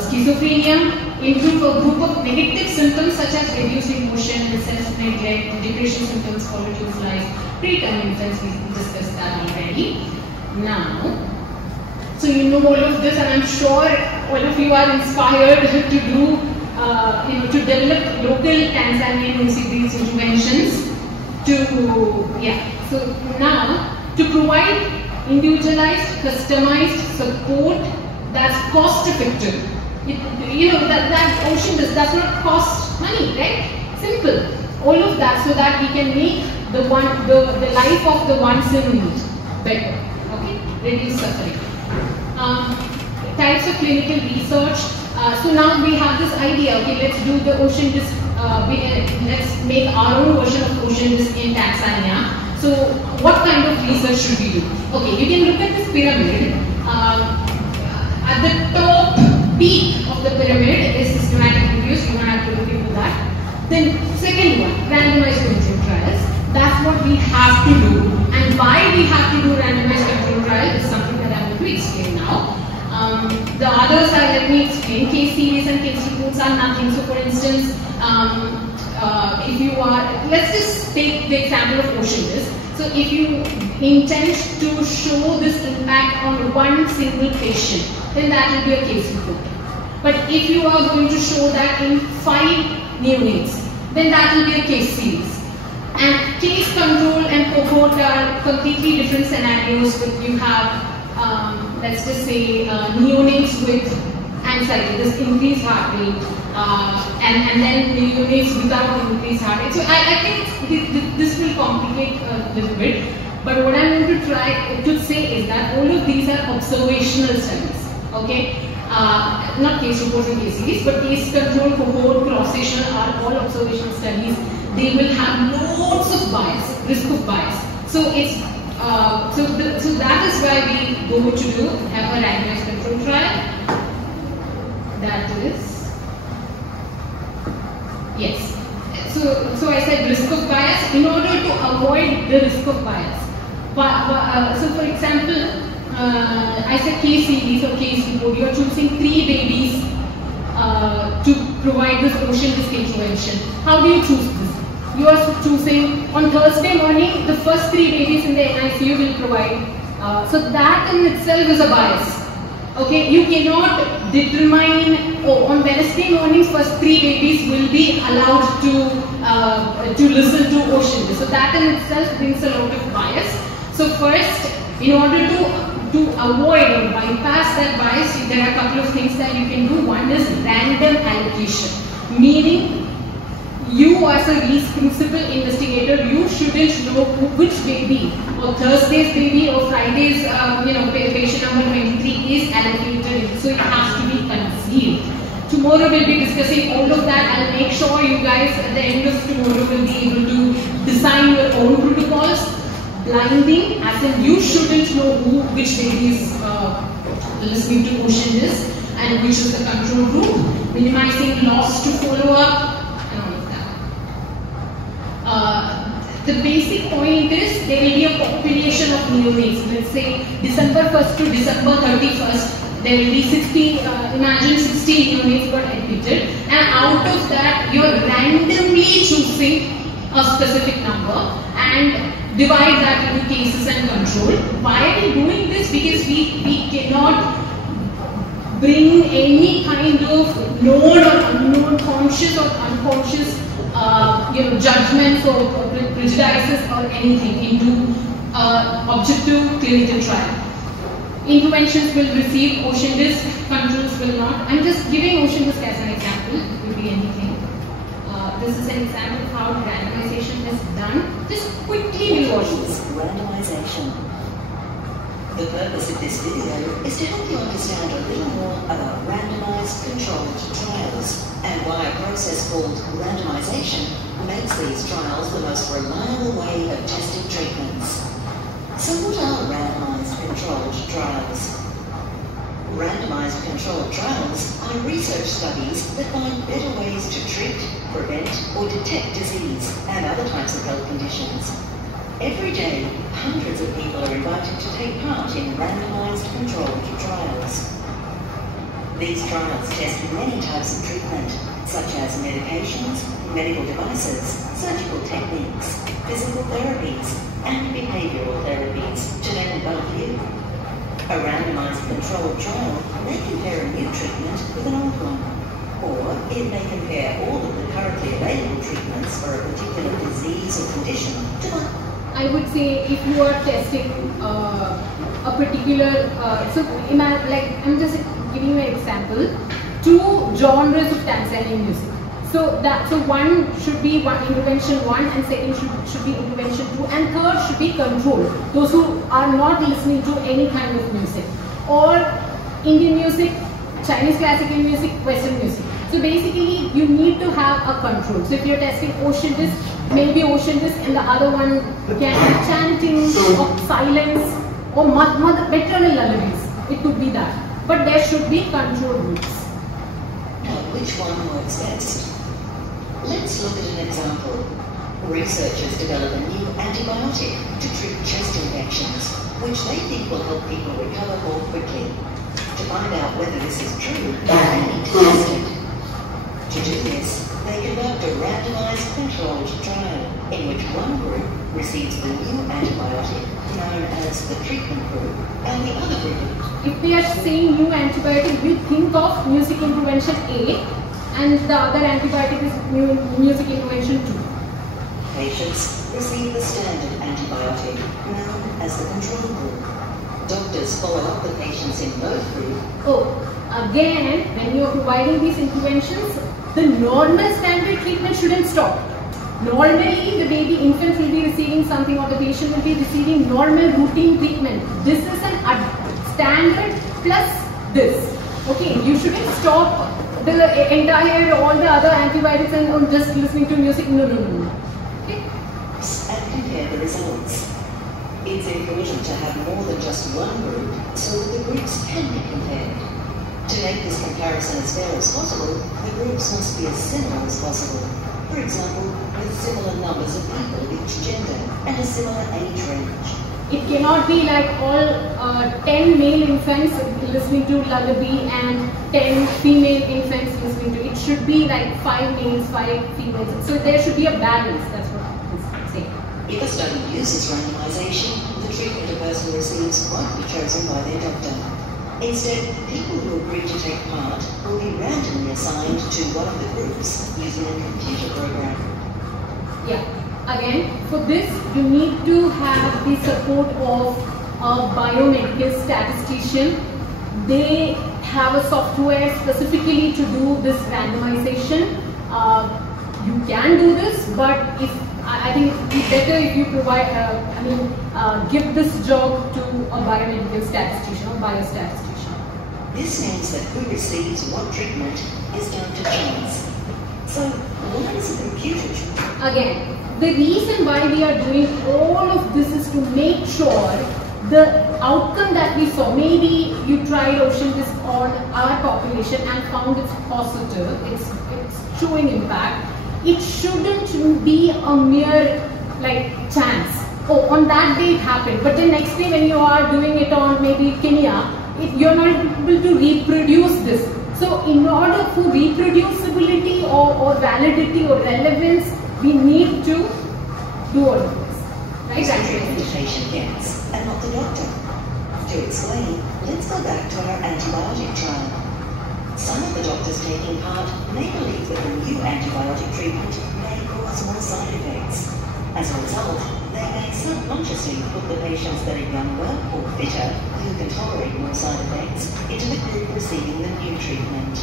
Schizophrenia, include a group of negative symptoms such as reduced emotion, self-neglect, depression symptoms, quality of life, preterm infants, we discussed that already. Now, so you know all of this, and I'm sure all of you are inspired to do, to develop local Tanzanian music-based interventions. So now, to provide individualized, customized support that's cost-effective. That ocean does not cost money, right? Simple. All of that so that we can make the life of the ones in need better. Okay? Reduce suffering. Types of clinical research. So now we have this idea. Okay, let's do the ocean disc. Let's make our own version of ocean disc in Tanzania. So what kind of research should we do? Okay, you can look at this pyramid. At the top peak of the pyramid is systematic reviews. You don't have to look into that. Then second one, randomized control trials. That's what we have to do. And why we have to do randomized control trials is something that I'm going to explain now. The others are, let me explain. Case series and case reports are nothing. So for instance, if you are, let's just take the example of ocean disc. So if you intend to show this impact on one single patient, then that will be a case report. But if you are going to show that in 5 neonates, then that will be a case series. And case control and cohort are completely different scenarios. But you have, let's just say, neonates with anxiety, this increased heart rate, and then neonates without increased heart rate. So I think this will complicate a little bit. But what I'm going to try to say is that all of these are observational studies. Okay? Not case reports and case series, but case control, cohort, cross-section are all observational studies. They will have loads of bias, risk of bias. So it's so that is why we go to do have a randomized control trial. That is yes. So I said risk of bias in order to avoid the risk of bias. So for example, I said case series or case report. You are choosing 3 babies to provide this ocean disc intervention. How do you choose this? You are choosing on Thursday morning, the first 3 babies in the NICU will provide. So that in itself is a bias. Okay, you cannot determine, on Wednesday mornings, first 3 babies will be allowed to listen to ocean disc. So that in itself brings a lot of bias. So first, in order to avoid or bypass that bias, there are a couple of things that you can do. One is random allocation, meaning you as a principal investigator, you shouldn't know which baby, or Thursday's baby or Friday's, patient number 23 is allocated. So it has to be concealed. Tomorrow we'll be discussing all of that. I'll make sure you guys at the end of tomorrow will be able to design your own protocols. Blinding, as in you shouldn't know which baby is listening to ocean disc and which is the control group. Minimizing loss to follow up. The basic point is there will be a population of neonates. Let's say December 1st to December 31st, there will be 60, imagine 60 neonates got admitted, and out of that you are randomly choosing a specific number and divide that into cases and control. Why are we doing this? Because we cannot bring any kind of known or unknown, conscious or unconscious judgments or prejudices or anything into objective clinical trial. Interventions will receive ocean disk, controls will not. I'm just giving ocean disk as an example, it could be anything. This is an example of how randomization is done. Just quickly we watch this. Randomization. The purpose of this video is to help you understand a little more about randomized controlled trials and why a process called randomization makes these trials the most reliable way of testing treatments. So what are randomized controlled trials? Randomized controlled trials are research studies that find better ways to treat, prevent, or detect disease and other types of health conditions. Every day, hundreds of people are invited to take part in randomized controlled trials. These trials test many types of treatment, such as medications, medical devices, surgical techniques, physical therapies, and behavioral therapies, to name but a few. A randomized controlled trial may compare a new treatment with an old one, or it may compare all of the currently available treatments for a particular disease or condition to one. I would say if you are testing a particular, I'm just giving you an example, 2 genres of Tanzanian music. So one should be intervention 1 and second should be intervention 2 and third should be control. Those who are not listening to any kind of music, or Indian music, Chinese classical music, Western music. So basically you need to have a control. So if you're testing ocean disk, maybe ocean disk and the other one can be chanting or silence or maternal lullabies. It could be that. But there should be control groups. Now, which one works best? Let's look at an example. Researchers develop a new antibiotic to treat chest infections, which they think will help people recover more quickly. To find out whether this is true, they need to test it. To do this, they conduct a randomized controlled trial in which one group receives the new antibiotic known as the treatment group and the other group. If we are saying new antibiotic, we think of music intervention A and the other antibiotic is music intervention 2. Patients receive the standard antibiotic known as the control group. Doctors follow up the patients in both groups. Oh, again, when you are providing these interventions, the normal standard treatment shouldn't stop. Normally, the baby infant will be receiving something or the patient will be receiving normal routine treatment. This is an standard plus this. Okay, you shouldn't stop the entire, all the other antibiotics and just listening to music. No. Okay? And compare the results. It's important to have more than just one group so that the groups can be compared. To make this comparison as fair as possible, the groups must be as similar as possible. For example, with similar numbers of people of each gender and a similar age range. It cannot be like all 10 male infants listening to lullaby and 10 female infants listening to it. It should be like 5 males, 5 females. So there should be a balance. That's what I'm saying. If a study uses randomization, the treatment a person receives won't be chosen by their doctor. Instead, people who agree to take part will be randomly assigned to one of the groups using a computer program. Yeah. Again, for this, you need to have the support of a biomedical statistician. They have a software specifically to do this randomization. You can do this, but I think it's better if you provide, give this job to a biomedical statistician or biostatistician. This means that who receives what treatment is down to chance. So, why is a computer choose? Again, the reason why we are doing all of this is to make sure the outcome that we saw, maybe you tried ocean disk on our population and found it's positive, it's showing impact. It shouldn't be a mere chance. Oh, on that day it happened, but the next day when you are doing it on maybe Kenya, you're not able to reproduce this. So in order for reproducibility or validity or relevance, we need to do all of this. Right? That's the patient gets, and not the doctor. To explain, let's go back to our antibiotic trial. Some of the doctors taking part may believe that the new antibiotic treatment may cause more side effects. As a result, they may subconsciously put the patients that are younger or fitter, who can tolerate more side effects, into the group receiving the new treatment.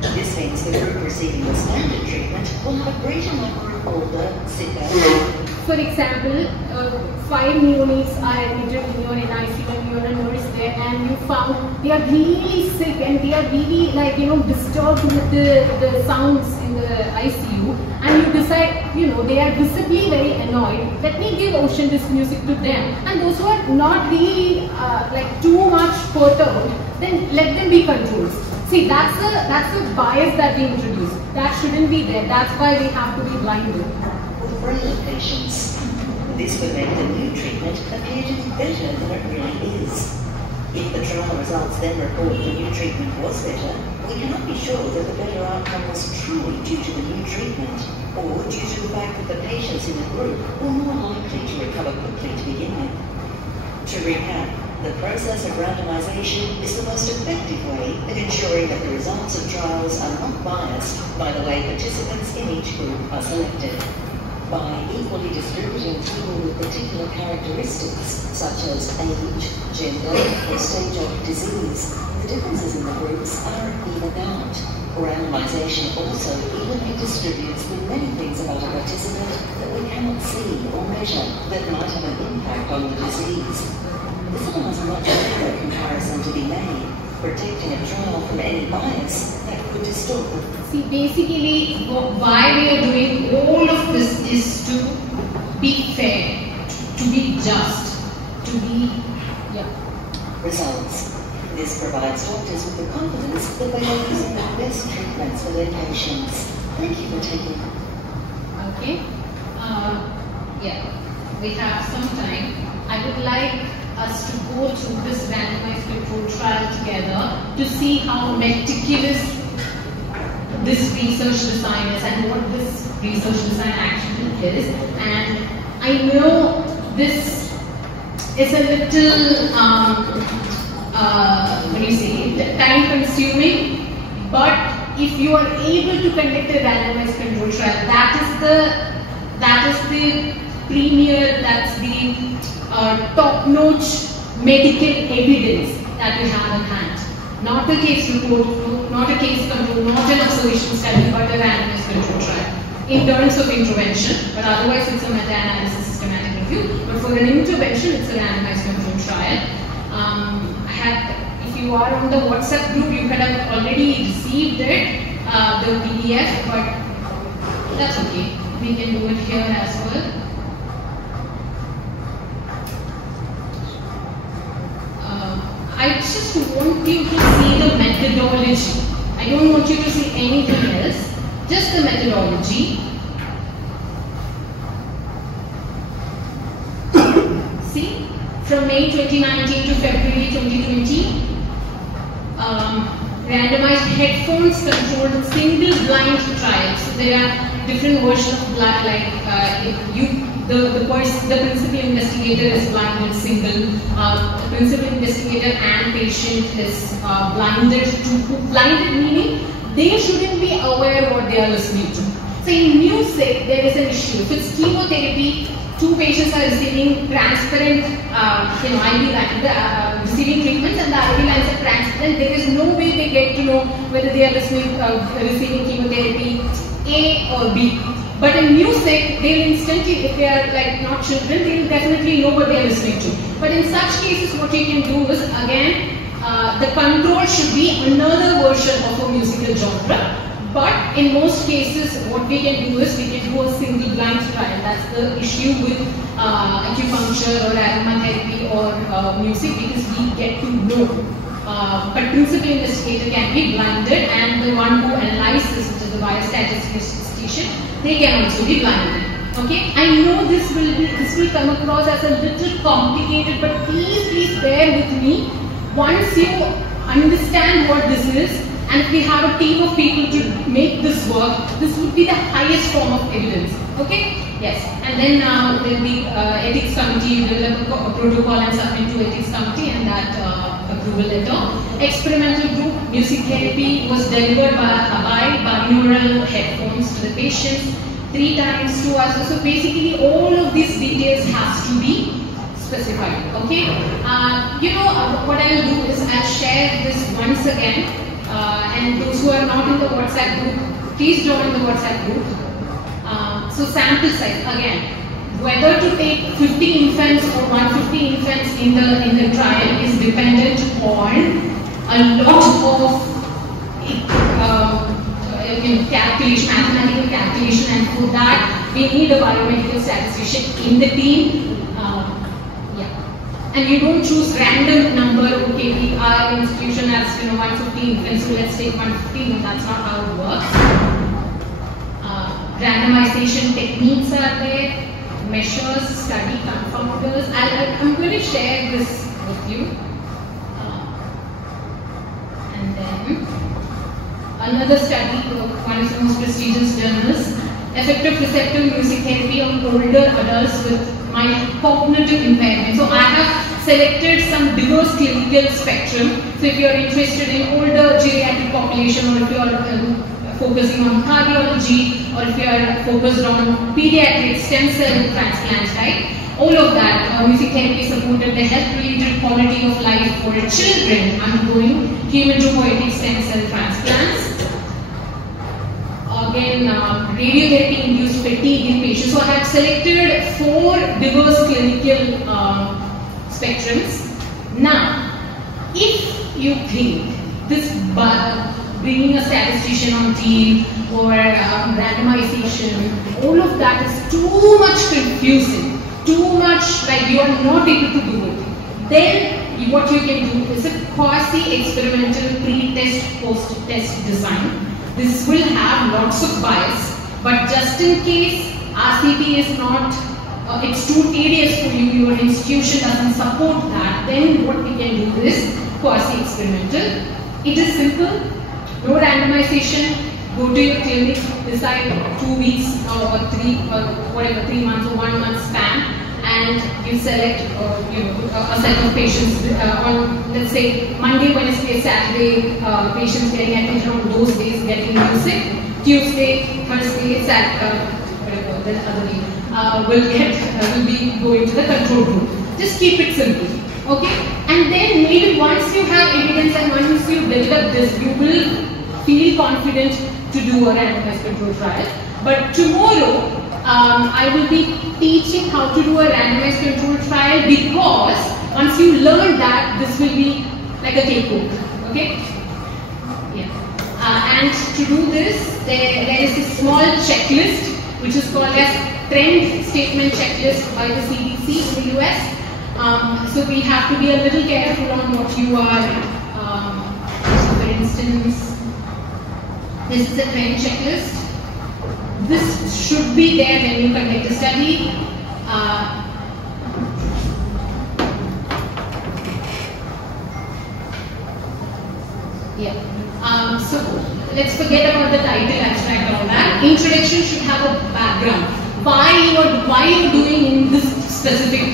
This means the group receiving the standard treatment will have a greater number of older, sicker. For example, 5 neonates are admitted in your ICU and you're a nurse there, and you found they are really sick and they are really disturbed with the sounds in the ICU, and you decide, they are visibly very annoyed. Let me give ocean disc music to them. And those who are not really too much perturbed, then let them be controlled. See, that's the bias that we introduce. That shouldn't be there. That's why we have to be blinded. With braille patients, this would make the new treatment appear to be better than it really is. If the trial results then report the new treatment was better, we cannot be sure that the better outcome was truly due to the new treatment, or due to the fact that the patients in the group were more likely to recover quickly to begin with. To recap, the process of randomization is the most effective way of ensuring that the results of trials are not biased by the way participants in each group are selected. By equally distributing people with particular characteristics, such as age, gender, or stage of disease, the differences in the groups are evened out. Randomization also evenly distributes the many things about a participant that we cannot see or measure that might have an impact on the disease. This allows a much better comparison to be made, protecting a trial from any bias that could distort the. See, basically, why we are doing all of this is to be fair, to be just, to be, results. This provides doctors with the confidence that they are using the best treatments for their patients. Thank you for taking. Okay. We have some time. I would like us to go through this randomized controlled trial together to see how meticulous this research design is and what this research design actually is. And I know this is a little, time consuming, but if you are able to conduct a randomized control trial, that is the premier, that's the top-notch medical evidence that we have in hand. Not a case report, not a case control, not an observation study, but a randomized control trial in terms of intervention. But otherwise, it's a meta-analysis systematic review. But for an intervention, it's a randomized control trial. If you are on the WhatsApp group, you could have already received it, the PDF, but that's okay. We can do it here as well. I just want you to see the methodology. I don't want you to see anything else, just the methodology. See, from May 2019 to February 2020, randomized headphones controlled single blind trials. So there are different versions of blind, the principal investigator is blind and single. Principal investigator and patient is blinded. Blinded meaning they shouldn't be aware what they are listening to. So in music, there is an issue. If it's chemotherapy, 2 patients are receiving transparent, IV lines, receiving treatments, and the IV lines are transparent. There is no way they get to know whether they are receiving chemotherapy A or B. But in music, they'll instantly, if they are not children, they'll definitely know what they are listening to. But in such cases, what you can do is, again, the control should be another version of a musical genre. But in most cases, what we can do is we can do a single blind trial. That's the issue with acupuncture or aromatherapy or music, because we get to know. But principal investigator can be blinded, and the one who analyzes, which is the biostatistician, they can also be blinded. Okay, I know this will come across as a little complicated, but please bear with me. Once you understand what this is, and if we have a team of people to make this work, this would be the highest form of evidence. Okay? Yes. And then there will be ethics committee, develop a protocol and submit to ethics committee, and that approval letter. Experimental group, music therapy was delivered by binaural headphones to the patients. 3 times 2 hours. So basically all of these details has to be specified. Okay. What I will do is I'll share this once again, and those who are not in the WhatsApp group, please join the WhatsApp group. So sample size again. Whether to take 50 infants or 150 infants in the trial is dependent on a lot of calculation, mathematical calculation, and for that we need a biomedical statistician in the team. And you don't choose random number. Okay, our institution has 150 infants, so let's take 150. No, that's not how it works. Randomization techniques are there, measures, study confounders. I'm going to share this with you. And then another study, one of the most prestigious journals, effective receptive music therapy on older adults with mild cognitive impairment. So I have selected some diverse clinical spectrum. So if you are interested in older geriatric population, or if you are focusing on cardiology, or if you are focused on pediatric stem cell transplants, right? All of that, music therapy supported the health-related quality of life for children undergoing hematopoietic stem cell transplants. Again, radiotherapy-induced fatigue in patients. So I have selected 4 diverse clinical spectrums. Now, if you think this bringing a statistician on team or randomization, all of that is too much confusing, too much like you are not able to do it, then what you can do is a quasi-experimental pre-test, post-test design. This will have lots of bias, but just in case RCT is not, it's too tedious for you, your institution doesn't support that, then what we can do is quasi-experimental. It is simple, no randomization, go to your clinic, decide 2 weeks or 3 months or 1 month span, and you select a set of patients on, let's say, Monday, Wednesday, Saturday, patients getting admitted on those days getting music. Tuesday, Thursday, Saturday, the other day, will be going to the control group. Just keep it simple, okay? And then maybe once you have evidence and once you develop this, you will feel confident to do a randomized control trial. But tomorrow, I will be teaching how to do a randomized control trial, because once you learn that, this will be like a cakewalk, okay? Yeah. And to do this, there is a small checklist which is called as Trend Statement Checklist by the CDC in the US. So we have to be a little careful on what you are, for instance, this is a trend checklist. This should be there when you conduct a study. So let's forget about the title, abstract, all that. Introduction should have a background. Why you're doing in this specific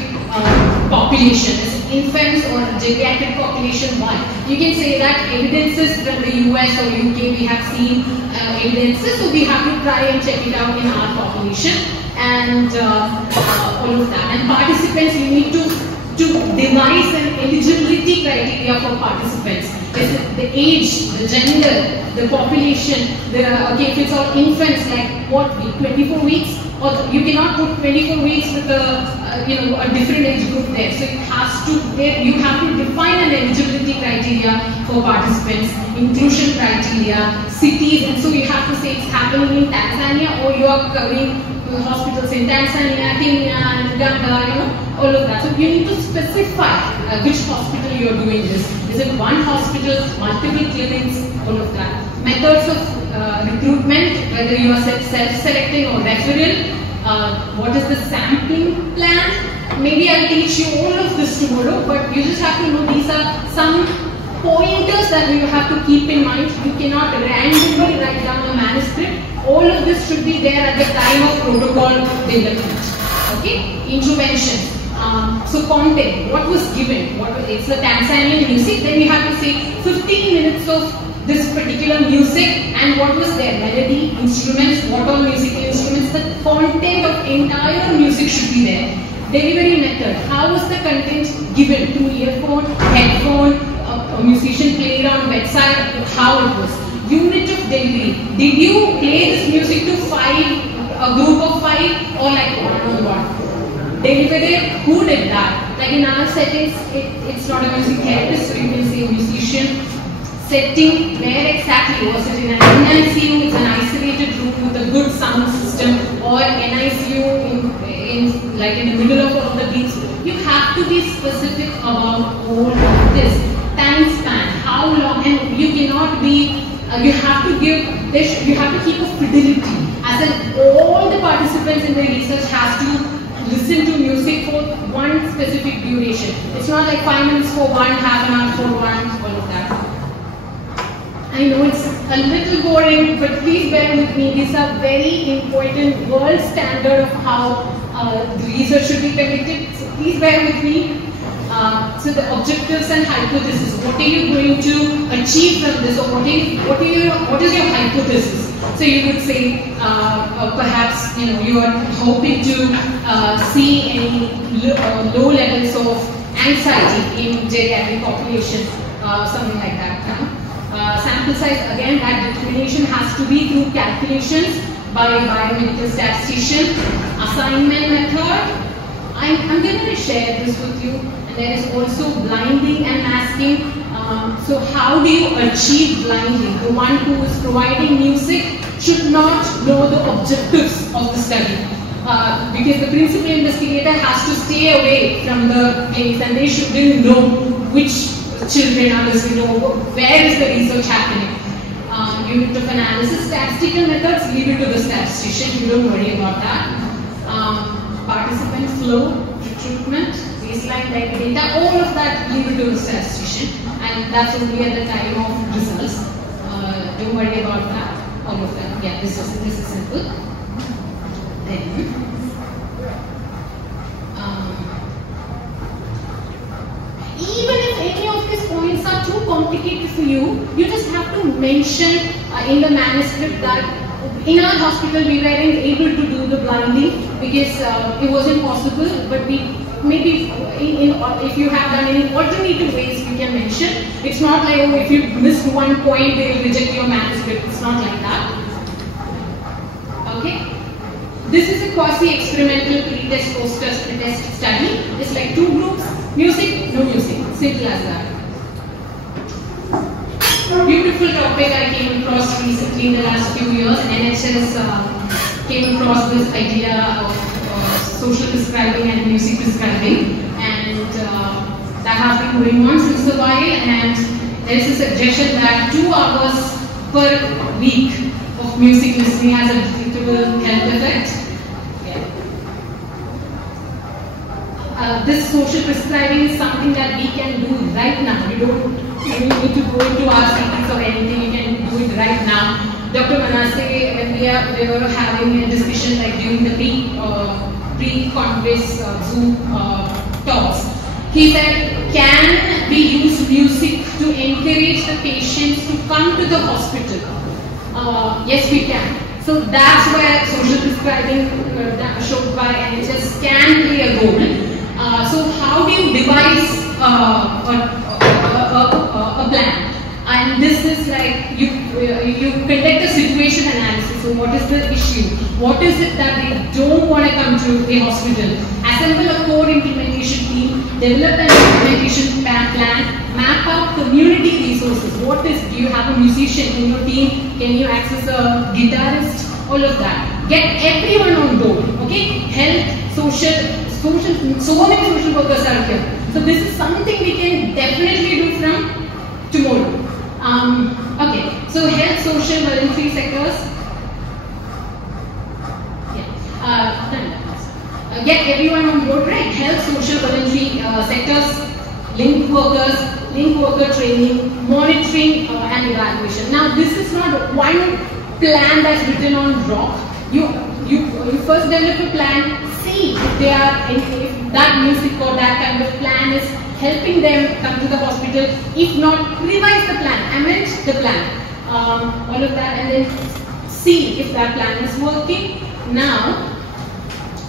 population, is it infants or geriatric population? Why? You can say that evidences from the US or UK, we have seen evidences, so we have to try and check it out in our population, and all of that. And participants, you need to devise an eligibility criteria for participants. Is it the age, the gender, the population? Okay, if it's all infants, like what week, 24 weeks, or you cannot put 24 weeks with a different age group there. So it has to, you have to define an eligibility criteria for participants, inclusion criteria, cities, and so you have to say it's happening in Tanzania, or you are covering hospitals in Tanzania, Kenya, and Uganda, all of that. So you need to specify which hospital you are doing this. Is it one hospital, multiple clinics, all of that. Methods of recruitment, whether you are self-selecting or referral. What is the sampling plan? Maybe I'll teach you all of this tomorrow, but you just have to know these are some pointers that you have to keep in mind. You cannot randomly write down a manuscript. All of this should be there at the time of protocol development. Okay? Intervention. So content, what was given? It's the Tanzanian music. Then we have to say 15 minutes of this particular music and what was their melody, instruments, what all musical instruments, the content of entire music should be there. Delivery method, how was the content given through earphone, headphone, a musician played on website, how it was. Unit of delivery, did you play this music to a group of 5 or like one-on-one? Delivered it, who did that? Like in our settings, it's not a music therapist, so you can say musician. Setting, where exactly was it? In an NICU, it's an isolated room with a good sound system, or NICU in the middle of all the beats. You have to be specific about all of this. Time span, how long, and you cannot be. You have to give this. You have to keep a fidelity. As in, all the participants in the research has to listen to music for one specific duration. It's not like 5 minutes for one, half an hour for one, all of that. I know it's a little boring, but please bear with me. These are very important world standard of how the research should be conducted. So please bear with me. So the objectives and hypothesis. What are you going to achieve from this, or what is your hypothesis? So you would say perhaps you are hoping to see any low levels of anxiety in geriatric population, something like that. Sample size, again, that determination has to be through calculations by a biomedical statistician. Assignment method, I'm going to share this with you. And there is also blinding and masking. So how do you achieve blinding? The one who is providing music should not know the objectives of the study. Because the principal investigator has to stay away from the place, and they shouldn't know which children are listening, where is the research happening. Unit of analysis, statistical methods, leave it to the statistician, you don't worry about that. Participant flow, recruitment, baseline data, all of that leave it to the statistician, and that's only at the time of results. Don't worry about that, all of that. Yeah, this is simple. Then even if any of these points are too complicated for you, you just have to mention in the manuscript that in our hospital we weren't able to do the blinding because it wasn't possible, but we maybe if you have done any alternative ways we can mention. It's not like, oh, if you missed one point they will reject your manuscript. It's not like that. Okay? This is a quasi-experimental pre-test, post-test, pre-test study. It's like 2 groups, music, no music. Simple as that. Beautiful topic I came across recently in the last few years. NHS came across this idea of social prescribing and music prescribing, and that has been going on since a while, and there is a suggestion that 2 hours per week of music listening has a predictable health effect. This social prescribing is something that we can do right now. You don't need to go into our cities or anything. You can do it right now. Dr. Manasseh, when we were having a discussion like during the pre-congress Zoom talks, he said, can we use music to encourage the patients to come to the hospital? Yes, we can. So that's where social prescribing showed by NHS can play a role. So how do you devise a plan? And this is like you conduct a situation analysis. So what is the issue? What is it that they don't want to come to the hospital? Assemble a core implementation team, develop an implementation plan, map out community resources. Do you have a musician in your team? Can you access a guitarist? All of that. Get everyone on board. Okay? Health, social, so many social workers are here. So this is something we can definitely do from tomorrow. Okay, so health, social, voluntary sectors. Yeah. Get everyone on board, right? Health, social, voluntary sectors, link worker training, monitoring and evaluation. Now this is not one plan that's written on rock. You first develop a plan, see if that music or that kind of plan is helping them come to the hospital. If not, revise the plan, amend the plan. all of that, and then see if that plan is working. Now,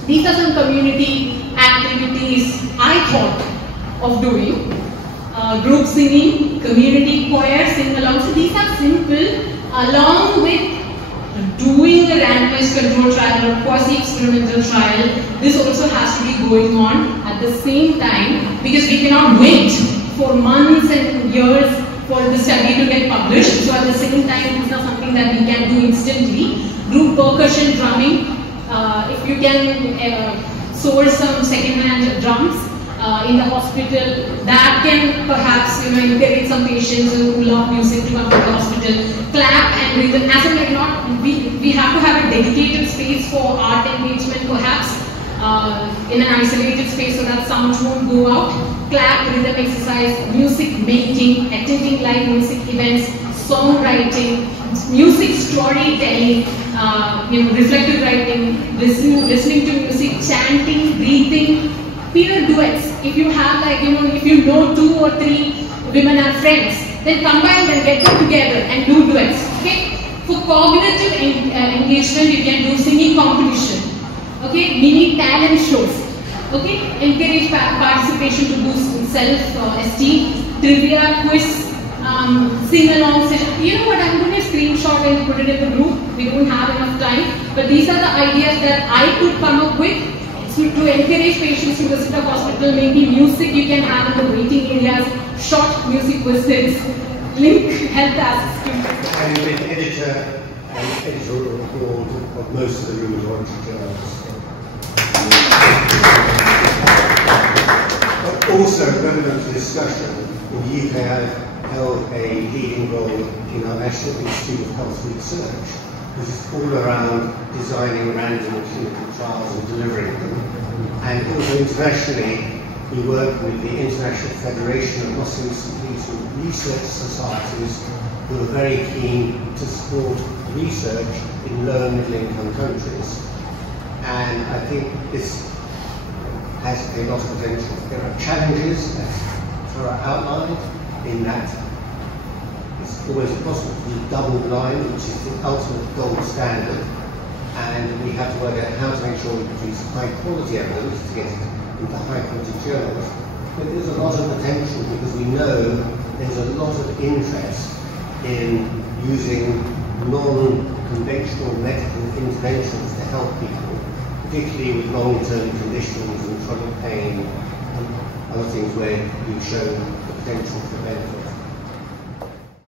these are some community activities I thought of doing. Group singing, community choir, sing-along. So these are simple, along with doing a randomized control trial or quasi-experimental trial. This also has to be going on at the same time, because we cannot wait for months and years for the study to get published. So at the same time, it's not something that we can do instantly. Group percussion drumming, if you can source some second-hand drums in the hospital, that can perhaps encourage some patients who love music to come to the hospital. Clap and rhythm, as in like not, we have to have a dedicated space for art engagement, perhaps in an isolated space so that sound won't go out. Clap, rhythm exercise, music making, attending live music events, songwriting, music storytelling, reflective writing, listening to music, chanting, breathing, peer duets. If you have if you know 2 or 3 women are friends, then combine them, get them together and do duets. Okay. For cognitive engagement, you can do singing competition. Okay, mini talent shows. Okay, encourage participation to boost self-esteem, trivia, quiz, sing-along session. You know what, I'm going to screenshot and put it in the group. We don't have enough time, but these are the ideas that I could come up with to encourage patients to visit the hospital. Maybe music you can have in the waiting areas, short music visits, link health assistance. And you've been editorial board of most of the rheumatology journals. But also relevant to discussion, in the UK I've held a leading role in our National Institute of Health Research, which is all around designing random clinical trials and delivering them. And also internationally, we work with the International Federation of Musculoskeletal Research Societies, who are very keen to support research in low and middle income countries. And I think this has a lot of potential. There are challenges, as Farah outlined, in that it's always possible to be double blind, which is the ultimate gold standard. And we have to work out how to make sure we produce high quality evidence to get it into high quality journals. But there's a lot of potential because we know there's a lot of interest in using non-conventional medical interventions to help people, particularly with long-term conditions and chronic pain and other things where we've shown the potential for benefit.